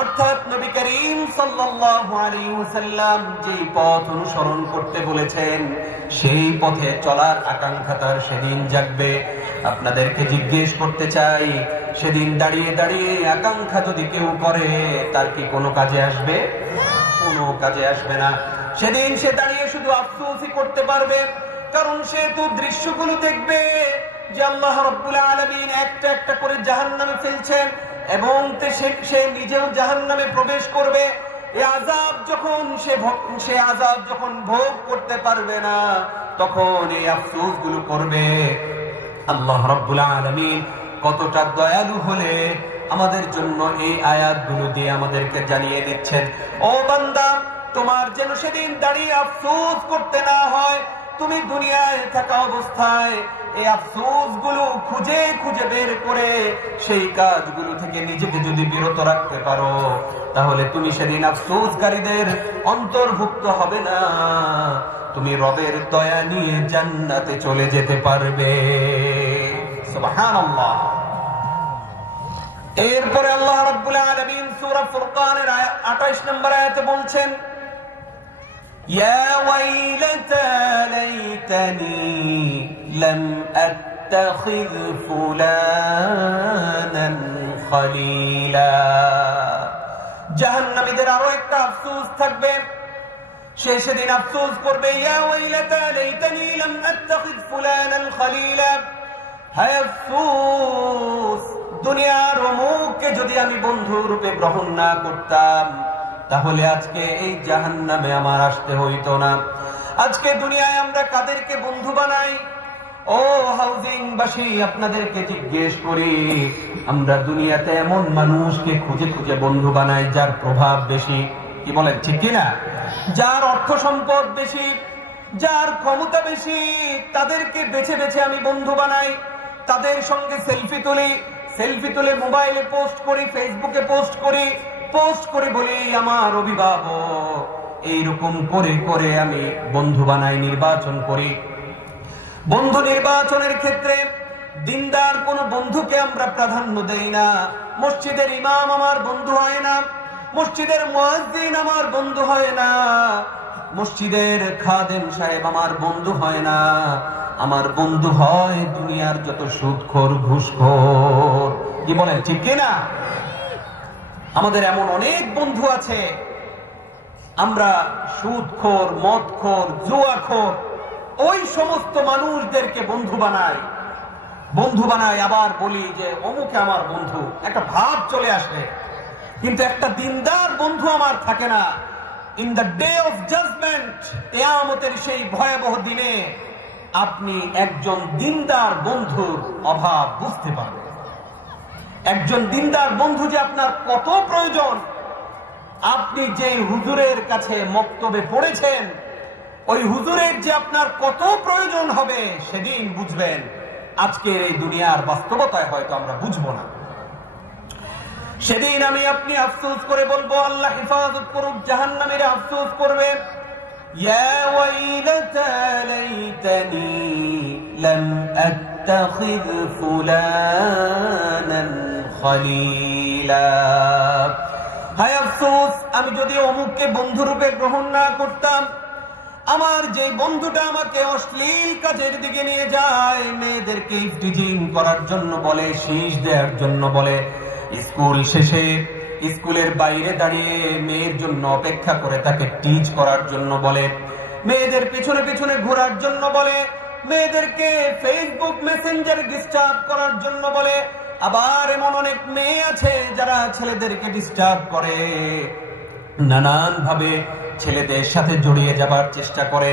অর্থাৎ নবী করিম সাল্লাল্লাহু আলাইহি ওয়াসাল্লাম যে পথ অনুসরণ করতে বলেছেন, সেই পথে চলার আকাঙ্ক্ষা তার সেদিন জাগবে। আপনাদেরকে জিজ্ঞেস করতে চাই, সেদিন দাঁড়িয়ে দাঁড়িয়ে আকাঙ্ক্ষা যদি কেউ করে, তার কি কোনো কাজে আসবে? কোনো কাজে আসবে না। সেদিন সে দাঁড়িয়ে শুধু আফসোসই করতে পারবে, কারণ সে তো দৃশ্যগুলো দেখবে যে আল্লাহ রাব্বুল আলামিন একটা একটা করে জাহান্নামে ফেলছেন এবং সে নিজেও জাহান্নামে প্রবেশ করবে। এই আযাব যখন সে আযাব যখন ভোগ করতে পারবে না, তখন এই আফসোস গুলো করবে। আল্লাহ রাব্বুল আলামিন কতটা দয়ালু হলে আমাদের জন্য এই আয়াতগুলো দিয়ে আমাদেরকে জানিয়ে দিচ্ছেন, ও বান্দা, তোমার যেন সেদিন দাঁড়িয়ে আফসোস করতে না হয়। তুমি দুনিয়ায় থাকা অবস্থায় এই আফসোস গুলো খুঁজে খুঁজে বের করে সেই কাজগুলো থেকে নিজেকে যদি বিরত রাখতে পারো, তাহলে তুমি সেদিন আফসোসকারীদের অন্তর্ভুক্ত হবে না, তুমি রবের দয়া নিয়ে জান্নাতে চলে যেতে পারবে। সুবহানাল্লাহ। এরপরে আল্লাহ রাব্বুল আলামিন সূরা ফুরকানের 28 নম্বর আয়াতে বলছেন, يا ويلتى ليتني لم أتخذ فلانا خليلا। জাহান্নামীদের আরো একটা আফসোস থাকবে, সে সেদিন আফসোস করবে, ইয়া ওয়াইলাতা লাইতানি লাম আত্তাখিয ফুলানান খলিলা। হায় আফসোস, দুনিয়ার অমুককে যদি আমি বন্ধু রূপে গ্রহণ না করতাম, তাহলে আজকে এই জাহান্নামে আমার আসতে হইতো না। আজকে দুনিয়ায় আমরা কাদেরকে বন্ধু বানাই? ও হাউজিং বাসী, আপনাদেরকে জিজ্ঞেস করি, আমরা দুনিয়াতে এমন মানুষকে খুঁজে খুঁজে বন্ধু বানাই যার প্রভাব বেশি। কি বলেন, ঠিক কিনা? যার অর্থ সম্পদ বেশি, যার ক্ষমতা বেশি তাদেরকে বেছে বেছে আমি বন্ধু বানাই, তাদের সঙ্গে সেলফি তুলে মোবাইলে পোস্ট করি, ফেসবুকে পোস্ট করে বলি আমার অভিভাবক। এইরকম করে করে আমি বন্ধু বানাই, নির্বাচন করি। বন্ধু নির্বাচনের ক্ষেত্রে দিনদার কোন বন্ধুকে আমরা প্রাধান্য দেই না। মসজিদের ইমাম আমার বন্ধু হয় না, মসজিদের মুয়াজ্জিন আমার বন্ধু হয় না, মসজিদের খাদেম সাহেব আমার বন্ধু হয় না। আমার বন্ধু হয় দুনিয়ার যত সুদখোর, ঘুষখোর। কি বলেন, ঠিক কিনা? আমাদের এমন অনেক বন্ধু আছে, আমরা সুদখোর, মদখোর, জুয়াখোর ওই সমস্ত মানুষদেরকে বন্ধু বানাই, আবার বলি যে অমুকে আমার বন্ধু, একটা ভাব চলে আসে। কিন্তু একটা দিনদার বন্ধু আমার থাকে না। In the day of judgement, কিয়ামতের সেই ভয়াবহ দিনে আপনি একজন দিনদার বন্ধুর অভাব বুঝতে পারবেন। একজন দিনদার বন্ধু যে আপনার কত প্রয়োজন, আপনি যে হুজুরের কাছে মক্তবে পড়েছেন, ওই হুজুরের যে আপনার কত প্রয়োজন হবে সেদিন বুঝবেন। আজকের এই দুনিয়ার বাস্তবতায় হয়তো আমরা বুঝবো না। সেদিন আমি আপনি আফসোস করে বলবো, আল্লাহ হেফাজত করুক, জাহান্নামীরা আফসোস করবে, ইয়া ওয়াইলাতা লাইতানি লাম আত্তাখিয ফুলানান খলিলা। হায় আফসোস, আমি যদি অমুককে বন্ধুরূপে গ্রহণ না করতাম। আমার যে বন্ধুটা আমাকে অশ্লীল কাজের দিকে নিয়ে যায়, মেয়েদেরকে ইফটিজিং করার জন্য বলে, শীষ দেওয়ার জন্য বলে, স্কুল শেষে স্কুলের বাইরে দাঁড়িয়ে মেয়ের জন্য অপেক্ষা করে তাকে টিচ করার জন্য বলে, মেয়েদের পিছনে পিছনে ঘোরার জন্য বলে, মেয়েদেরকে ফেসবুক মেসেঞ্জারে ডিস্টার্ব করার জন্য বলে। আবার এমন অনেক মেয়ে আছে যারা ছেলেদেরকে ডিস্টার্ব করে, নানান ভাবে ছেলেদের সাথে জড়িয়ে যাবার চেষ্টা করে।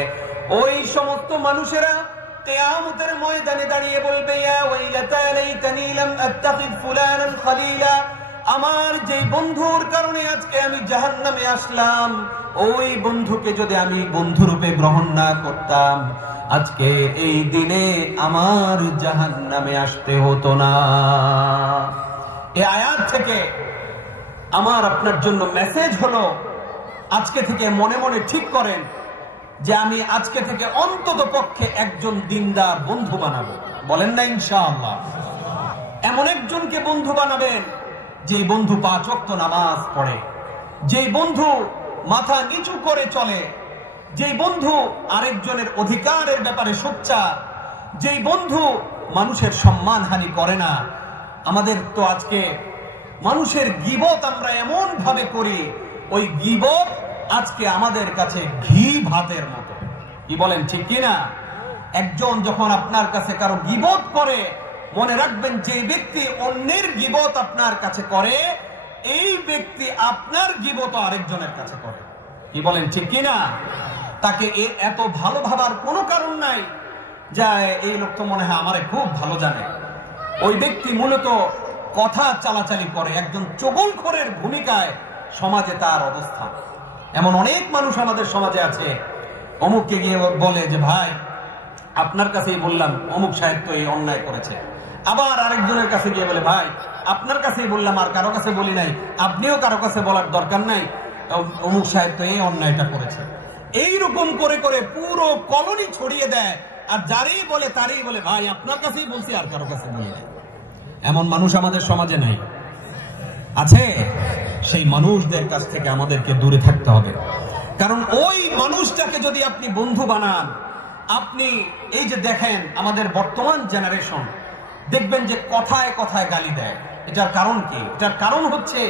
ওই সমস্ত মানুষেরা কিয়ামতের ময়দানে দাঁড়িয়ে বলবে, ইয়া ওয়াইলাতা লাইতানি লাম আত্তাখিয ফুলানান খলিলা। আমার যে বন্ধুর কারণে আজকে আমি জাহান্নামে আসলাম, ওই বন্ধুকে যদি আমি বন্ধুরূপে গ্রহণ না করতাম, আজকে এই দিনে আমার জাহান্নামে আসতে হতো না। এই আয়াত থেকে আমার আপনার জন্য মেসেজ হলো, আজকে থেকে মনে মনে ঠিক করেন যে আমি আজকে থেকে অন্তত পক্ষে একজন দিনদার বন্ধু বানাবো। বলেন না ইনশাআল্লাহ? এমন একজনকে বন্ধু বানাবেন যে বন্ধু 5 ওয়াক্ত নামাজ পড়ে, যে বন্ধু মাথা নিচু করে চলে, যে বন্ধু আরেকজনের অধিকারের ব্যাপারে সোচ্চার, যে বন্ধু মানুষের সম্মানহানি করে না। আমাদের তো আজকে মানুষের গীবত আমরা এমন ভাবে করি, ওই গীবত আজকে আমাদের কাছে ঘি ভাতের মতো। কি বলেন, ঠিক কিনা? একজন যখন আপনার কাছে কারো গীবত করে, মনে রাখবেন যে ব্যক্তি অন্যের গীবত আপনার কাছে করে, এই ব্যক্তি আপনার গীবত আরেকজনের কাছে করে। কি বলেন, ঠিক কিনা? তাকে এত ভালো ভাবার কোনো কারণ নাই, যা এই লোক তো মনে হয় আমারে খুব ভালো জানে। ওই ব্যক্তি মূলত কথা চালাচালি করে, একজন চগলখোরের ভূমিকায় সমাজে তার অবস্থা। এমন অনেক মানুষ আমাদের সমাজে আছে, অমুককে গিয়ে বলে যে ভাই আপনার কাছেই বললাম অমুক সাহেব তো এই অন্যায় করেছে। আবার আরেকজনের কাছে গিয়ে বলে ভাই আপনার কাছেই বললাম, আর কারো কাছে বলি নাই, আপনিও কারো কাছে বলার দরকার নাই, অমুক সাহেব তো এই অন্যায়টা করেছে। এইরকম করে করে পুরো কলোনি ছড়িয়ে দেয়, আর যারই বলে তারই বলে ভাই আপনার কাছেই বলছি, আর কারো কাছে বলি নাই। এমন মানুষ আমাদের সমাজে নাই? আছে। সেই মানুষদের কাছ থেকে আমাদেরকে দূরে থাকতে হবে, কারণ ওই মানুষটাকে যদি আপনি বন্ধু বানান, আপনি এই যে দেখেন আমাদের বর্তমান জেনারেশন, দেখবেন যে কথায় কথায় গালি দেয়। এটার কারণ কি? এটার কারণ হচ্ছে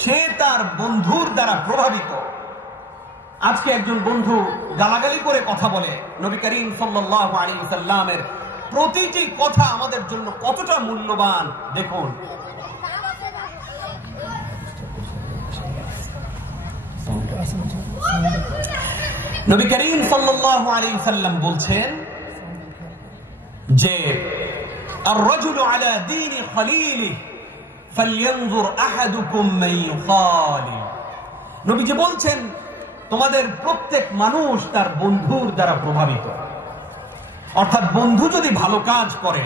সে তার বন্ধুর দ্বারা প্রভাবিত। আজকে একজন বন্ধু গালাগালি করে কথা বলে, নবী করিম সাল্লাল্লাহু আলাইহি ওয়াসাল্লামের প্রতিটি কথা আমাদের জন্য কতটা মূল্যবান দেখুন। নবী করিম সাল্লাল্লাহু আলাইহি ওয়াসাল্লাম বলছেন যে আর-রাজুলু আলা দীনি খলিলিহি ফালইয়ানজুর আহাদুকুম মান ইউখালিল। নবীজি বলছেন তোমাদের প্রত্যেক মানুষ তার বন্ধুর দ্বারা প্রভাবিত। অর্থাৎ বন্ধু যদি ভালো কাজ করে,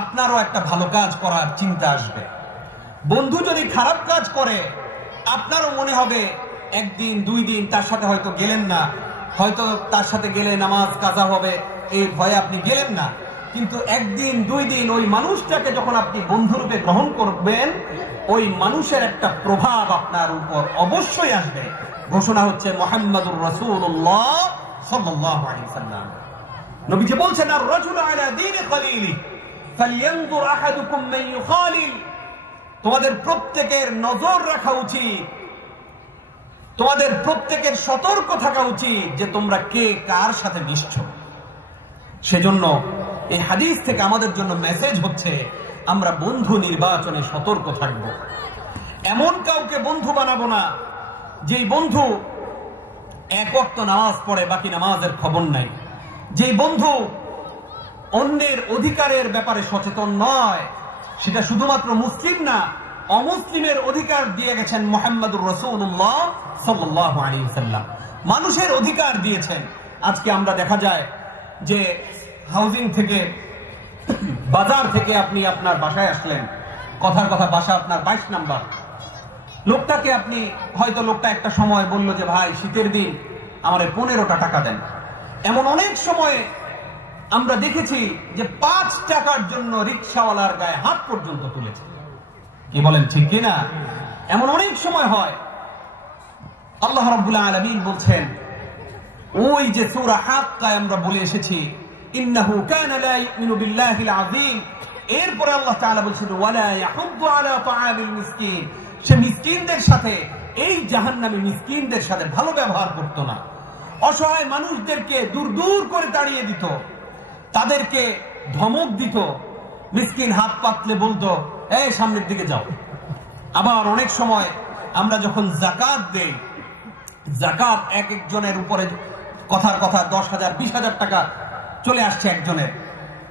আপনারও একটা ভালো কাজ করার চিন্তা আসবে। বন্ধু যদি খারাপ কাজ করে, আপনারও মনে হবে একদিন দুই দিন তার সাথে হয়তো গেলেন না, হয়তো তার সাথে গেলে নামাজ কাজা হবে এই ভয়ে আপনি গেলেন না, কিন্তু একদিন দুই দিন ওই মানুষটাকে যখন আপনি বন্ধুরূপে গ্রহণ করবেন, ওই মানুষের একটা প্রভাব আপনার উপর অবশ্যই আসবে। ঘোষণা হচ্ছে মুহাম্মাদুর রাসূলুল্লাহ সাল্লাল্লাহু আলাইহি ওয়াসাল্লাম। নবীজি বলছেন, আর রাজুলু আলা দীনি খালিলি ফালইয়ানজুর আহাদুকুম মান ইউখালিল। তোমাদের প্রত্যেকের নজর রাখা উচিত, তোমাদের প্রত্যেকের সতর্ক থাকা উচিত যে তোমরা কে কার সাথে মিশছো। সেজন্য এই হাদিস থেকে আমাদের জন্য মেসেজ হচ্ছে, আমরা বন্ধু নির্বাচনে সতর্ক থাকব। এমন কাউকে বন্ধু বানাবো না যেই বন্ধু এক ওয়াক্ত নামাজ পড়ে বাকি নামাজের খবর নাই, যেই বন্ধু অন্যের অধিকারের ব্যাপারে সচেতন নয়। সেটা শুধুমাত্র মুসলিম না, অমুসলিমের অধিকার দিয়ে গেছেন মুহাম্মাদুর রাসূলুল্লাহ সাল্লাল্লাহু আলাইহি ওয়াসাল্লাম। মানুষের অধিকার দিয়েছেন। আজকে আমরা দেখা যায় যে হাউজিং থেকে, বাজার থেকে আপনি আপনার বাসায় আসলেন, কথার কথা বাসা আপনার 22 নাম্বার, লোকটাকে আপনি হয়তো লোকটা একটা সময় বলল যে ভাই শীতের দিন আমারে 15টা টাকা দেন। এমন অনেক সময় আমরা দেখেছি যে 5 টাকার জন্য রিকশাওয়ালার গায়ে হাত পর্যন্ত তুলেছে। কি বলেন, ঠিক কিনা? এমন অনেক সময় হয়। আল্লাহ রাব্বুল আলামিন বলছেন, ওই যে সূরা হাক্কায় আমরা বলে এসেছি, ইন্নাহু কানা লা ইউমিনু বিল্লাহিল আযীম, এরপরে আল্লাহ তাআলা বলছেন ওয়ালা ইয়াহুদ্দু আলা তাআমিল মিসকিন। সে মিসকিনদের সাথে, এই জাহান্নামী মিসকিনদের সাথে ভালো ব্যবহার করত না। অসহায় মানুষদেরকে দূর দূর করে তাড়িয়ে দিত, তাদেরকে ধমক দিত। মিসকিন হাত পাতলে বলতো, এই সামনের দিকে যাও। আবার অনেক সময় আমরা যখন যাকাত দেই, যাকাত এক একজনের উপরে কথার কথা 10,000 20,000 টাকা চলে আসছে একজনের,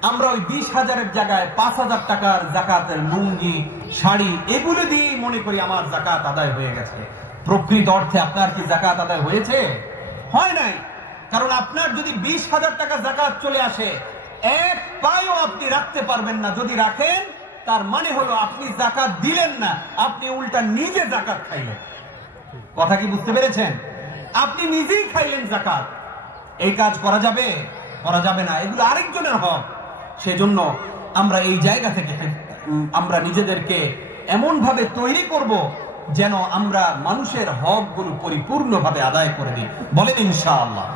আমরা ওই 20,000-এর জায়গায় 5,000 টাকার যাকাতের লুঙ্গি, শাড়ি এগুলো দিয়ে মনে করি আমার যাকাত আদায় হয়ে গেছে। প্রকৃত অর্থে আপনার কি যাকাত আদায় হয়েছে? হয় নাই। কারণ আপনার যদি 20,000 টাকা যাকাত চলে আসে, এক পায়ও আপনি রাখতে পারবেন না। যদি রাখেন, তার মানে হলো আপনি যাকাত দিলেন না, আপনি উল্টা নিজে যাকাত খাইলেন। কথা কি বুঝতে পেরেছেন? আপনি নিজেই খাইলেন যাকাত। এই কাজ করা যাবে? করা যাবে না, এগুলো আরেকজনের হক। সেজন্য আমরা এই জায়গা থেকে আমরা নিজেদেরকে এমন ভাবে তৈরি করব যেন আমরা মানুষের হকগুলো পরিপূর্ণভাবে আদায় করে দিই। বলেন ইনশাআল্লাহ।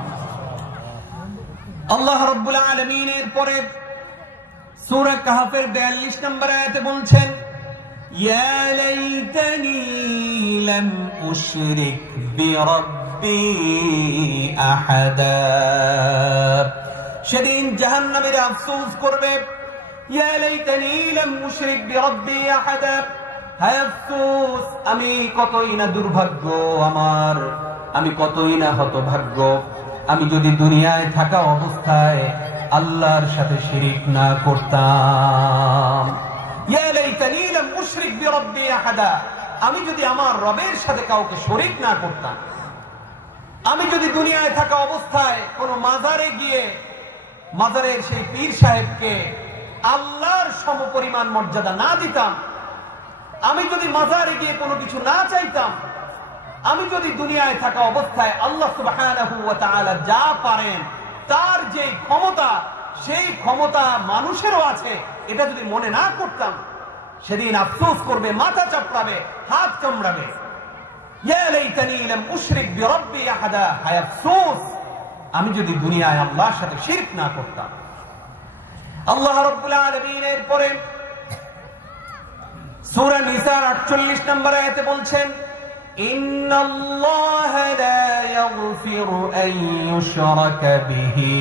আল্লাহ রাব্বুল আলামিনের পরে সূরা কাহফের 42 নম্বর আয়াতে বলছেন, ইয়া লাইতানি লাম উশরিক বিরাব্বি আহাদা। সেদিন জাহান্নামীরা আফসোস করবে, ইয়া লাইতানি লাম উশরিক বিরাব্বি আহাদা। হায় আফসোস, আমি কতই না দুর্ভাগ্য আমার, আমি কতই না হতভাগ্য, আমি যদি দুনিয়ায় থাকা অবস্থায় আল্লাহর সাথে শিরিক না করতাম। ইয়া লাইতানি লাম উশরিক বিরাব্বি আহাদা, আমি যদি আমার রবের সাথে কাউকে শরীক না করতাম, আমি যদি দুনিয়ায় থাকা অবস্থায় কোন মাজারে গিয়ে মাজারের সেই পীর সাহেবকে আল্লাহর সমপরিমাণ মর্যাদা না দিতাম, আমি যদি মাজারে গিয়ে কোনো কিছু না চাইতাম, আমি যদি দুনিয়ায় থাকা অবস্থায় আল্লাহ সুবহানাহু ওয়া তাআলা যা পারেন তার যে ক্ষমতা, সেই ক্ষমতা মানুষেরও আছে, এটা যদি মনে না করতাম, সেদিন আফসোস করবে, মাথা চাপড়াবে, হাত কামড়াবে। ইয়া লাইতানি লাম উশরিক বিরাব্বি আহাদা, হায় আফসোস, আমি যদি দুনিয়ায় আল্লাহর সাথে শিরক না করতাম। আল্লাহ রাব্বুল আলামিনের পরে সূরা নিসার 48 নম্বর আয়াতে বলছেন, ইন্নাল্লাহা লা ইয়াগফিরু আন ইউশরাকা বিহি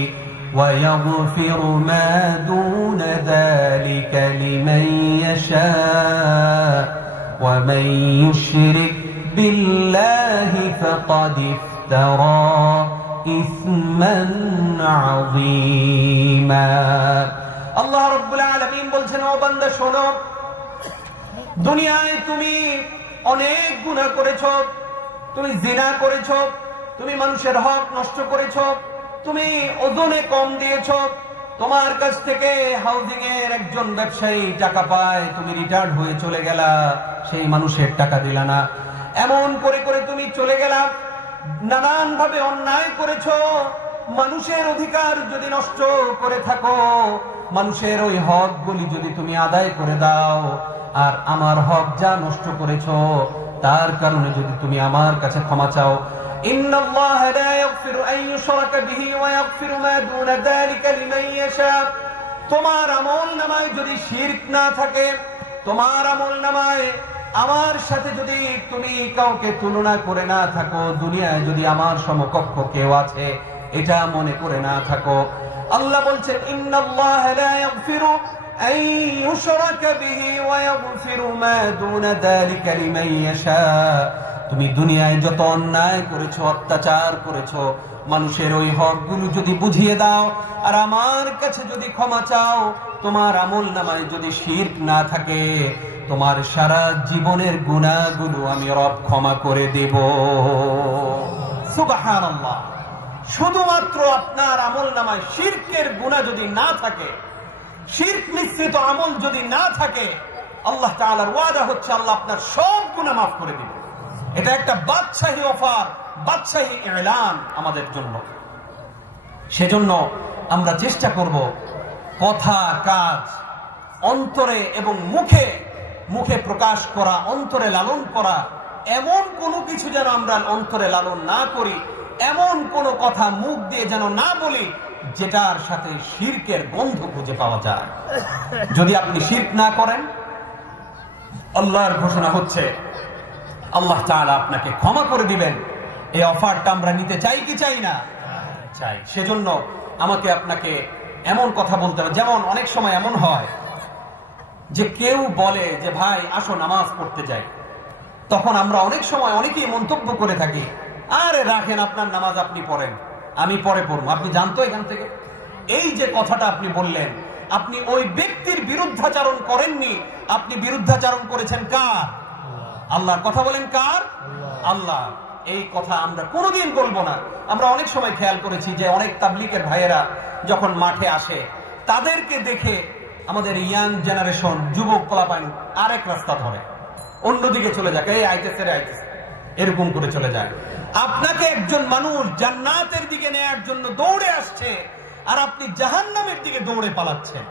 ওয়া ইয়াগফিরু মা দুনা যালিকা লিমান ইয়াশা ওয়া মান ইউশরিক বিল্লাহি ফাকাদ ইফতারা ইসমান আযীমা। আল্লাহ রাব্বুল আলামিন বলছেন, ও বান্দা শোনো, দুনিয়ায় তুমি অনেক গুনাহ করেছো, তুমি জিনা করেছো, তুমি মানুষের হক নষ্ট করেছো, তুমি ওজনে কম দিয়েছো, তোমার কাছ থেকে হাউজিং এর একজন ব্যবসায়ী টাকা পায়, তুমি রিটায়ার্ড হয়ে চলে গেলা, সেই মানুষের টাকা দিলা না, এমন করে করে তুমি চলে গেলা, নানান ভাবে অন্যায় করেছো। মানুষের অধিকার যদি নষ্ট করে থাকো, মানুষের ওই হক গুলি যদি তুমি আদায় করে দাও, আর আমার হক যা নষ্ট করেছো তার কারণে যদি তুমি আমার কাছে ক্ষমা চাও, ইন্নাল্লাহা লা ইয়াগফিরু আন ইউশরাকা বিহি ওয়া ইয়াগফিরু মা দুনা যালিকা লিমান ইয়াশা। তোমার আমলনামায় যদি শিরক না থাকে, তোমার আমলনামায় আমার সাথে যদি তুমি কাউকে তুলনা করে না থাকো, দুনিয়ায় যদি আমার সমকক্ষ কেউ আছে এটা মনে করে না থাকো, আল্লাহ বলছেন ইন্নাল্লাহা লা ইয়াগফিরু আন ইউশরাকা বিহি ওয়া ইয়াগফিরু মা দুনা যালিকা লিমান ইয়াশা। তুমি দুনিয়ায় যত অন্যায় করেছো, অত্যাচার করেছো, মানুষের ওই হকগুলো যদি বুঝিয়ে দাও আর আমার কাছে যদি ক্ষমা চাও, তোমার আমলনামায় যদি শিরক না থাকে, তোমার সারা জীবনের গুনাহগুলো আমি রব ক্ষমা করে দেব। সুবহানাল্লাহ। শুধুমাত্র আপনার আমলনামায় শিরকের গুনাহ যদি না থাকে, শিরক মিশ্রিত আমল যদি না থাকে, আল্লাহ তাআলার ওয়াদা হচ্ছে আল্লাহ আপনার সব গুনাহ মাফ করে দিবেন। এটা একটা বাদশাহী অফার, বাদশাহী এলান আমাদের জন্য। সেজন্য আমরা চেষ্টা করব কথা, কাজ, অন্তরে এবং মুখে মুখে প্রকাশ করা, অন্তরে লালন করা, এমন কোনো কিছু যেন আমরা অন্তরে লালন না করি, এমন কোনো কথা মুখ দিয়ে যেন না বলি যেটার সাথে শিরকের গন্ধ খুঁজে পাওয়া যায়। যদি আপনি শিরক না করেন, আল্লাহর ঘোষণা হচ্ছে আল্লাহ তাআলা আপনাকে ক্ষমা করে দিবেন। এই অফারটা আমরা নিতে চাই কি চাই না? চাই। সেজন্য আমাকে আপনাকে এমন কথা বলতে হবে, যেমন অনেক সময় এমন হয় যে কেউ বলে যে ভাই আসো নামাজ পড়তে যাই, তখন আমরা অনেক সময় অনেকেই মন্তব্য করে থাকি, আরে রাখেন আপনার নামাজ আপনি পড়েন, আমি পরে পড়বো, আপনি জানতো এখান থেকে। এই যে কথাটা আপনি বললেন, আপনি ওই ব্যক্তির বিরুদ্ধাচারণ করেননি, আপনি বিরুদ্ধাচারণ করেছেন কার? আল্লাহর। কথা বলেন কার? আল্লাহ। এই কথা আমরা কোনোদিন বলবো না। আমরা অনেক সময় খেয়াল করেছি যে অনেক তাবলীগের ভাইয়েরা যখন মাঠে আসে, তাদেরকে দেখে আমাদের ইয়াং জেনারেশন, যুবক পোলাপাইন আরেক রাস্তা ধরে, অন্যদিকে চলে যায়, এই আইতেছে রে আইতেছে, এরকম করে চলে যায়। আপনাকে একজন মানুষ জান্নাতের দিকে নেয়ার জন্য দৌড়ে আসছে, আর আপনি জাহান্নামের দিকে দৌড়ে পালাচ্ছেন।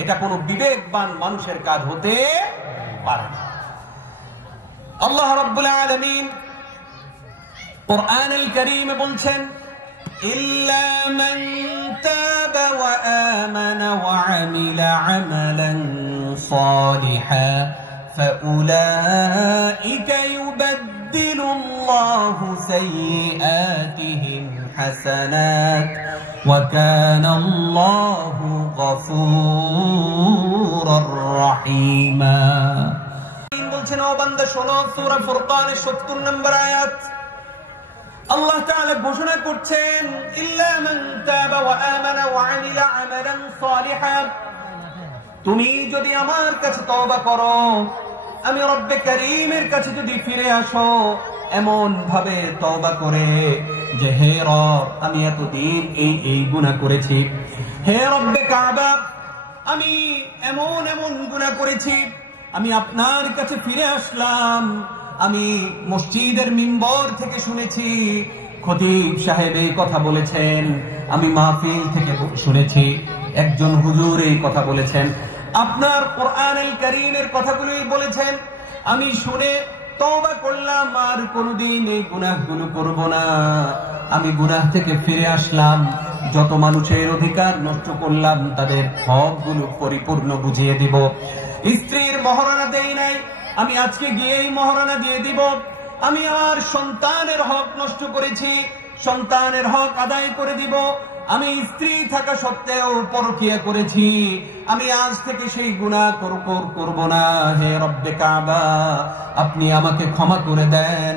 এটা কোনো বিবেকবান মানুষের কাজ হতে পারে না। আল্লাহ রাব্বুল আলামিন কুরআনুল কারীমে বলছেন, ইল্লা মান তাবা ওয়া আমানা ওয়া আমিলা আমালান সালিহা ফাউলাইকা ইউবাদদিলুল্লাহু সাইয়্যাতিহিম হাসানাত ওয়া কানাল্লাহু গফুরুর রাহিমা। বলছেন, ও বান্দা শোনো, সূরা ফুরকানের ৭০ নম্বর আয়াত, আল্লাহ তাআলা ঘোষণা করছেন, ইল্লা মান তাবা ওয়া আমানা ওয়া আমিলা আমালান সালিহা। তুমি যদি আমার কাছে তওবা করো, আমি রব্বে কারীমের কাছে যদি ফিরে আসো, এমন ভাবে তওবা করে যে হে রব, আমি এতদিন এই গুনাহ করেছি, হে রব্বে কাবা, আমি এমন এমন গুনাহ করেছি, আমি আপনার কাছে ফিরে আসলাম। আমি মসজিদের মিম্বর থেকে শুনেছি, খতিব সাহেব এই কথা বলেছেন, আমি মাহফিল থেকে শুনেছি, একজন হুজুর এই কথা বলেছেন, আপনার কোরআনুল কারীমের কথাগুলো বলেছেন, আমি শুনে তওবা করলাম, আর কোনদিন এই গুনাহগুলো করব না। আমি গুনাহ থেকে ফিরে আসলাম, যত মানুষের অধিকার নষ্ট করলাম তাদের হকগুলো পরিপূর্ণ বুঝিয়ে দিব। স্ত্রীর মহারণা দেই নাই, আমি আজকে গিয়েই মহারণা দিয়ে দিব। আমি আমার সন্তানের হক নষ্ট করেছি, সন্তানের হক আদায় করে দিব। আমি স্ত্রী থাকা সত্ত্বেও পরকিয়া করেছি, আমি আজ থেকে সেই গুনাহ করব না। হে রব্বে কাবা, আপনি আমাকে ক্ষমা করে দেন।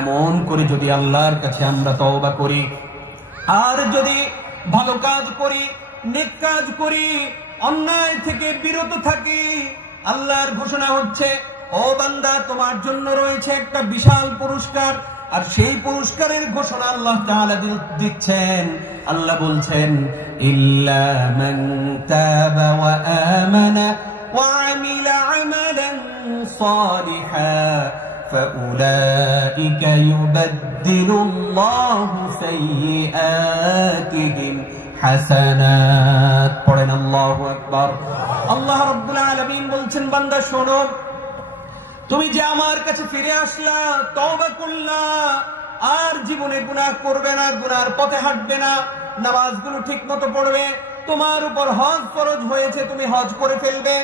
এমন করে যদি আল্লাহর কাছে আমরা তওবা করি, আর যদি ভালো কাজ করি, নেক কাজ করি, অন্যায় থেকে বিরত থাকি, আল্লাহর ঘোষণা হচ্ছে, ও বান্দা, তোমার জন্য রয়েছে একটা বিশাল পুরস্কার, আর সেই পুরস্কারের ঘোষণা আল্লাহ তাআলা দিচ্ছেন। আল্লাহ বলছেন, ইল্লা মান তাবা ওয়া আমানা ওয়া আমিলা আমালান সালিহান ফাউলাইকা ইউবাদদিলুল্লাহু সাইয়্যাতিহিম হাসানাত। পড়েন আল্লাহু আকবার। আল্লাহ রাব্বুল আলামিন বলছেন, বান্দা শোনো, তুমি যে আমার কাছে ফিরে আসলা, তওবা করলা, আর জীবনে গুনাহ করবে না, গুনার পথে হাঁটবে না, নামাজগুলো ঠিকমতো পড়বে, তোমার উপর হজ ফরজ হয়েছে, তুমি হজ করে ফেলবে।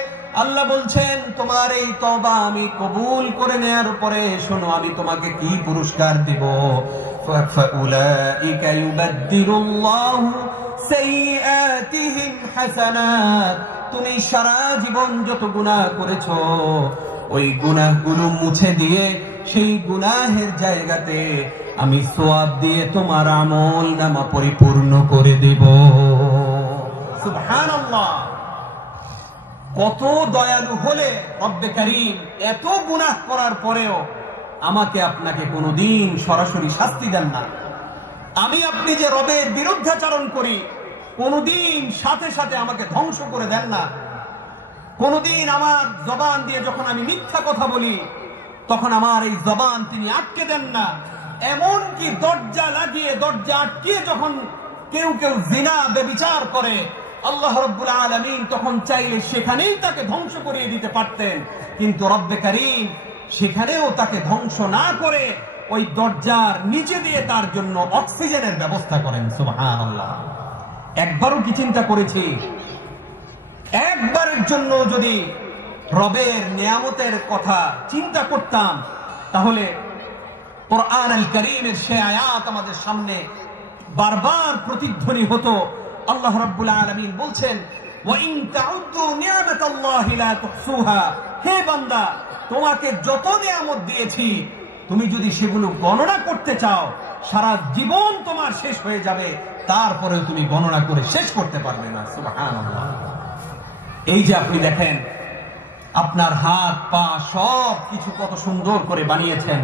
আল্লাহ বলছেন, তোমার এই তওবা আমি কবুল করে নেয়ার পরে শোনো আমি তোমাকে কি পুরস্কার দেব। ফাউলাইকা ইউবাদদিলুল্লাহু সাইয়্যাতিহিম হাসানাত। তুমি সারা জীবন যত গুনাহ করেছো ওই গুনাহগুলো মুছে দিয়ে সেই গুনাহের জায়গাতে আমি সওয়াব দিয়ে তোমার আমলনামা পরিপূর্ণ করে দেব। সুবহানাল্লাহ। কত দয়ালু হলে রব্বে কারীম এত গুনাহ করার পরেও আমাকে আপনাকে কোনোদিন সরাসরি শাস্তি দেন না। আমি আপনি যে রবের বিরুদ্ধাচরণ করি কোনোদিন সাথে সাথে আমাকে ধ্বংস করে দেন না। কোনদিন আমার জবান দিয়ে যখন আমি মিথ্যা কথা বলি তখন আমার এই জবান তিনি আটকে দেন না। এমন কি দরজা লাগিয়ে দরজা আটকিয়ে যখন কেউ কেউ জিনা ব্যভিচার করে আল্লাহ রাব্বুল আলামিন তখন চাইলে সেখানেই তাকে ধ্বংস করিয়ে দিতে পারতেন, কিন্তু রব্বে কারীম সেখানেও তাকে ধ্বংস না করে ওই দরজার নিচে দিয়ে তার জন্য অক্সিজেনের ব্যবস্থা করেন। সুবহানাল্লাহ। একবারও কি চিন্তা করেছি একবারের জন্য যদি রবের নিয়ামতের কথা চিন্তা করতাম তাহলে কোরআন আল কারীমের সে আয়াত আমাদের সামনে বারবার প্রতিধ্বনি হতো। আল্লাহ রাব্বুল আলামিন বলছেন, ওয়া ইন তাউদ্দু নি'মাতাল্লাহি লা তুহসুহা। হে বান্দা, তোমাকে যত নিয়ামত দিয়েছি তুমি যদি সেগুলো গণনা করতে চাও সারা জীবন তোমার শেষ হয়ে যাবে, তারপরেও তুমি গণনা করে শেষ করতে পারবে না। সুবহানাল্লাহ। এই যে আপনি দেখেন আপনার হাত পা সব কিছু কত সুন্দর করে বানিয়েছেন,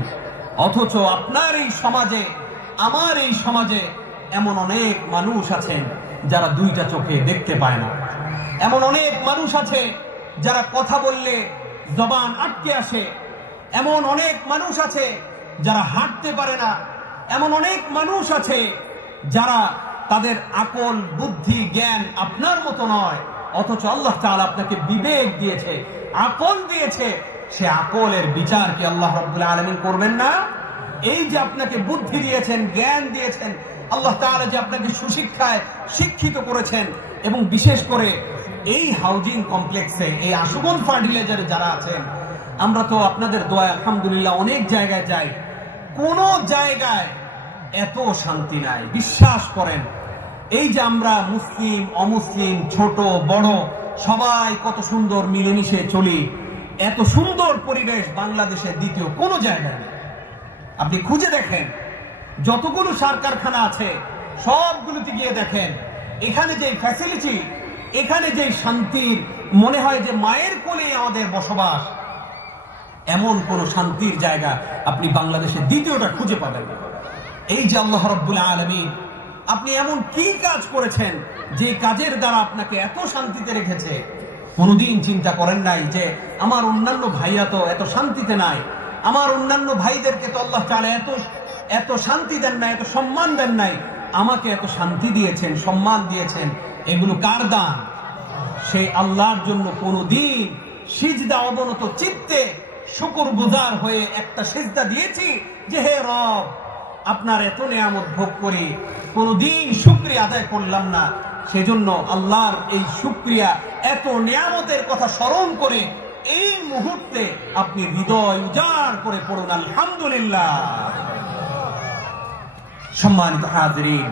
অথচ আপনার এই সমাজে আমার এই সমাজে এমন অনেক মানুষ আছেন যারা দুইটা চোখে দেখতে পায় না। এমন অনেক মানুষ আছে যারা কথা বললে জবান আটকে আসে। এমন অনেক মানুষ আছে যারা হাঁটতে পারে না। এমন অনেক মানুষ আছে যারা তাদের আকল বুদ্ধি জ্ঞান আপনার মতো নয়, অথচ আল্লাহ তাআলা আপনাকে বিবেক দিয়েছে, আকল দিয়েছে। সে আকলের বিচার কি আল্লাহ রাব্বুল আলামিন করবেন না? এই যে আপনাকে বুদ্ধি দিয়েছেন, জ্ঞান দিয়েছেন, আল্লাহ তাআলা যে আপনাকে সুশিক্ষায় শিক্ষিত করেছেন, এবং বিশেষ করে এই হাউজিং কমপ্লেক্সে এই আশুগঞ্জ ফার্টিলাইজারে যারা আছেন, আমরা তো আপনাদের দোয়া আলহামদুলিল্লাহ অনেক জায়গায় যাই, কোন জায়গায় এত শান্তি নাই। বিশ্বাস করেন, এই যে আমরা মুসলিম অমুসলিম ছোট বড় সবাই কত সুন্দর মিলেমিশে চলি, এত সুন্দর পরিবেশ বাংলাদেশের দ্বিতীয় কোন জায়গায় নেই। আপনি খুঁজে দেখেন, যতগুলো সার কারখানা আছে সবগুলোতে গিয়ে দেখেন, এখানে যে ফ্যাসিলিটি, এখানে যে শান্তির, মনে হয় যে মায়ের কোলে আমাদের বসবাস, এমন কোন শান্তির জায়গা আপনি বাংলাদেশের দ্বিতীয়টা খুঁজে পাবেন না। এই যে আল্লাহ রাব্বুল আলামিন আপনি এমন কি কাজ করেছেন যে কাজের দ্বারা আপনাকে এত শান্তিতে রেখেছে? কোনদিন চিন্তা করেন নাই যে আমার অন্যান্য ভাইয়া তো এত শান্তিতে নাই, আমার অন্যান্য ভাইদেরকে তো আল্লাহ তাআলা এত শান্তি দেন নাই, এত সম্মান দেন নাই, আমাকে এত শান্তি দিয়েছেন, সম্মান দিয়েছেন, এগুলো কার দান? সেই আল্লাহর জন্য কোনদিন সিজদা অবনত চিত্তে শুকরগুজার হয়ে একটা সিজদা দিয়েছি যে হে রব আপনার এত নিয়ামত ভোগ করি, কোনদিন শুকরিয়া আদায় করলাম না। সেজন্য আল্লাহর এই শুকরিয়া, এত নিয়ামতের কথা স্মরণ করে এই মুহূর্তে আপনি হৃদয় উজাড় করে পড়ুন আলহামদুলিল্লাহ। সম্মানিত হাজিরিন,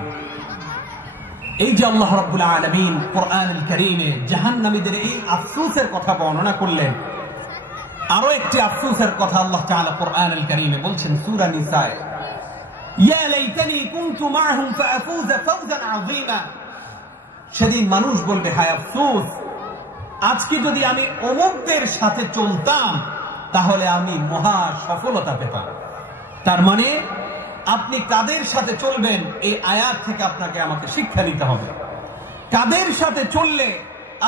এই যে আল্লাহ রাব্বুল আলামিন কোরআনুল কারীমে জাহান্নামীদের এই আফসোসের কথা বর্ণনা করলেন, আরো একটি আফসোসের কথা আল্লাহ তাআলা কোরআনুল কারীমে বলছেন সূরা নিসায়, ইয়া লাইতানি কুনতু মা'হুম ফাআফুযা ফাওজান আযীমা। সেদিন মানুষ বলবে, হায় আফসোস, আজকে যদি আমি অমুকদের সাথে চলতাম তাহলে আমি মহা সফলতা পেতাম। তার মানে আপনি কাদের সাথে চলবেন এই আয়াত থেকে আপনাকে আমাকে শিক্ষা নিতে হবে। কাদের সাথে চললে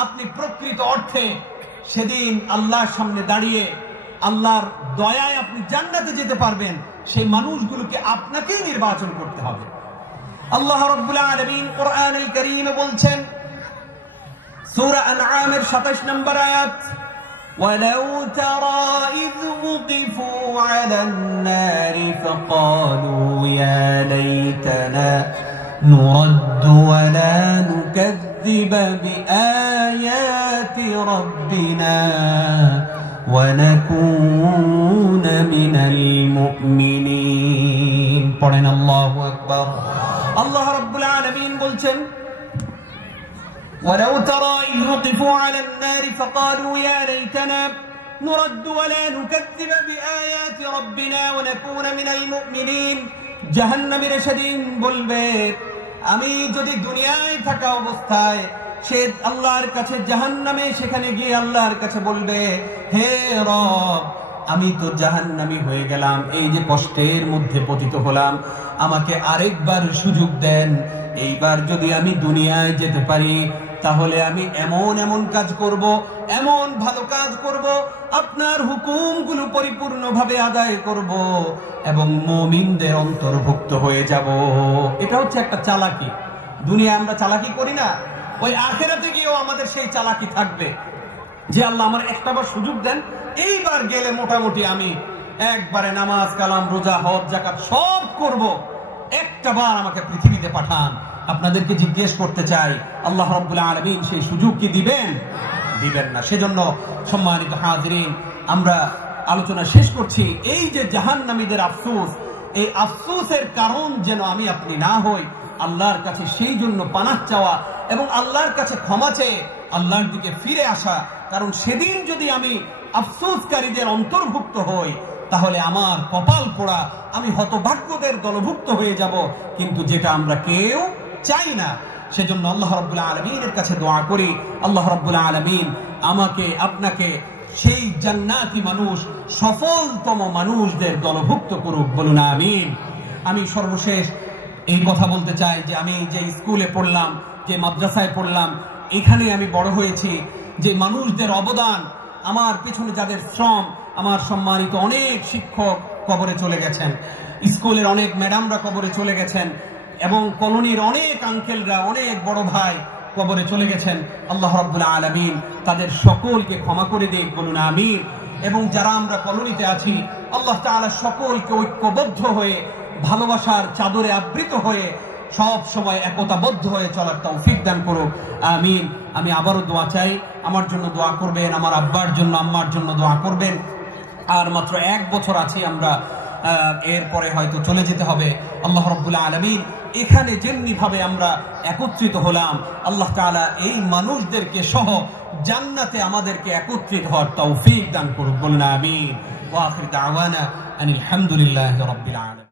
আপনি প্রকৃত অর্থে সেদিন আল্লাহর সামনে দাঁড়িয়ে আল্লাহর দয়ায় আপনি জান্নাতে যেতে পারবেন, সেই মানুষগুলোকে আপনাকেই নির্বাচন করতে হবে। আল্লাহ রাব্বুল আলামিন কোরআনুল কারীমে বলছেন, সূরা আনআমের 27 নম্বর আয়াত, وَلَوْ تَرَى إِذْ وُقِفُوا عَلَى النَّارِ فَقَالُوا يَا لَيْتَنَا نُرَدُّ وَلَا نُكَذِّبَ بِآيَاتِ رَبِّنَا وَنَكُونَ مِنَ الْمُؤْمِنِينَ। পড়েন আল্লাহু আকবার। আল্লাহ রাব্বুল আলামিন বলছেন, ولو ترى إذ وقفوا على النار فقالوا يا ليتنا نرد ولا نكذب بآيات ربنا ونكون من المؤمنين। জাহান্নামীর সেদিন বলবে, আমি যদি দুনিয়ায় থাকা অবস্থায় সে আল্লাহর কাছে জাহান্নামে, সেখানে গিয়ে আল্লাহর কাছে বলবে, হে রব, আমি তো জাহান্নামী হয়ে গেলাম, এই যে কষ্টের মধ্যে পতিত হলাম, আমাকে আরেকবার সুযোগ দেন। এইবার যদি আমি দুনিয়ায় যেতে পারি তাহলে আমি এমন এমন কাজ করব, এমন ভালো কাজ করব, আপনার হুকুমগুলো পরিপূর্ণভাবে আদায় করব এবং মুমিনদের অন্তর্ভুক্ত হয়ে যাব। এটা হচ্ছে একটা চালাকি। দুনিয়ায় আমরা চালাকি করি না, ওই আখিরাতে গিয়েও আমাদের সেই চালাকি থাকবে যে আল্লাহ আমার একটাবার সুযোগ দেন, এইবার গেলে মোটামুটি আমি একবারে নামাজ কালাম রোজা হজ যাকাত সব করব, একটাবার আমাকে পৃথিবীতে পাঠান। আপনাদেরকে জিজ্ঞেস করতে চাই, আল্লাহ রাব্বুল আলামিন সেই সুযোগ কি দিবেন? দিবেন না। সেজন্য সম্মানিত হাজিরিন, আমরা আলোচনা শেষ করছি। এই যে জাহান্নামীদের আফসোস, এই আফসোসের কারণ যেন আমি আপনি না হই, আল্লাহর কাছে সেই জন্য পানাহ চাওয়া এবং আল্লাহর কাছে ক্ষমা চেয়ে আল্লাহর দিকে ফিরে আসা। কারণ সেদিন যদি আমি আফসোসকারীদের অন্তর্ভুক্ত হই তাহলে আমার কপাল পোড়া, আমি হতভাগ্যদের দলভুক্ত হয়ে যাব, কিন্তু যেটা আমরা কেউ চাই না। সেজন্য আল্লাহ রাব্বুল আলামিনের কাছে দোয়া করি, আল্লাহ রাব্বুল আলামিন আমাকে আপনাকে সেই জান্নাতি মানুষ, সফলতম মানুষদের দলভুক্ত করুক, বলুন আমিন। আমি সর্বশেষ এই কথা বলতে চাই যে আমি যে স্কুলে পড়লাম, যে মাদ্রাসায় পড়লাম, এখানে আমি বড় হয়েছি, যে মানুষদের অবদান, আমার পিছনে যাদের শ্রম, আমার সম্মানিত অনেক শিক্ষক কবরে চলে গেছেন, স্কুলের অনেক ম্যাডামরা কবরে চলে গেছেন এবং কলোনির অনেক আঙ্কেলরা, অনেক বড় ভাই কবরে চলে গেছেন। আল্লাহ রাব্বুল আলামিন তাদের সকলকে ক্ষমা করে দিক, বলুন আমিন। এবং যারা আমরা কলোনিতে আছি, আল্লাহ তাআলা সকলকে ঐক্যবদ্ধ হয়ে, ভালোবাসার চাদরে আবৃত হয়ে, সব সময় একতাবদ্ধ হয়ে চলার তৌফিক দান করুক, আমিন। আমি আবারও দোয়া চাই, আমার জন্য দোয়া করবেন, আমার আব্বার জন্য, আম্মার জন্য দোয়া করবেন। আর মাত্র 1 বছর আছি আমরা, এরপরে হয়তো চলে যেতে হবে। আল্লাহ রাব্বুল আলামিন এখানে যেমনি ভাবে আমরা একত্রিত হলাম, আল্লাহ তাআলা এই মানুষদেরকে সহ জান্নাতে আমাদেরকে একত্রিত হওয়ার তৌফিক দান করুক, বলুন আমিন। ওয়া আখির দাওয়ানা আনিল হামদুলিল্লাহি রাব্বিল আলামিন।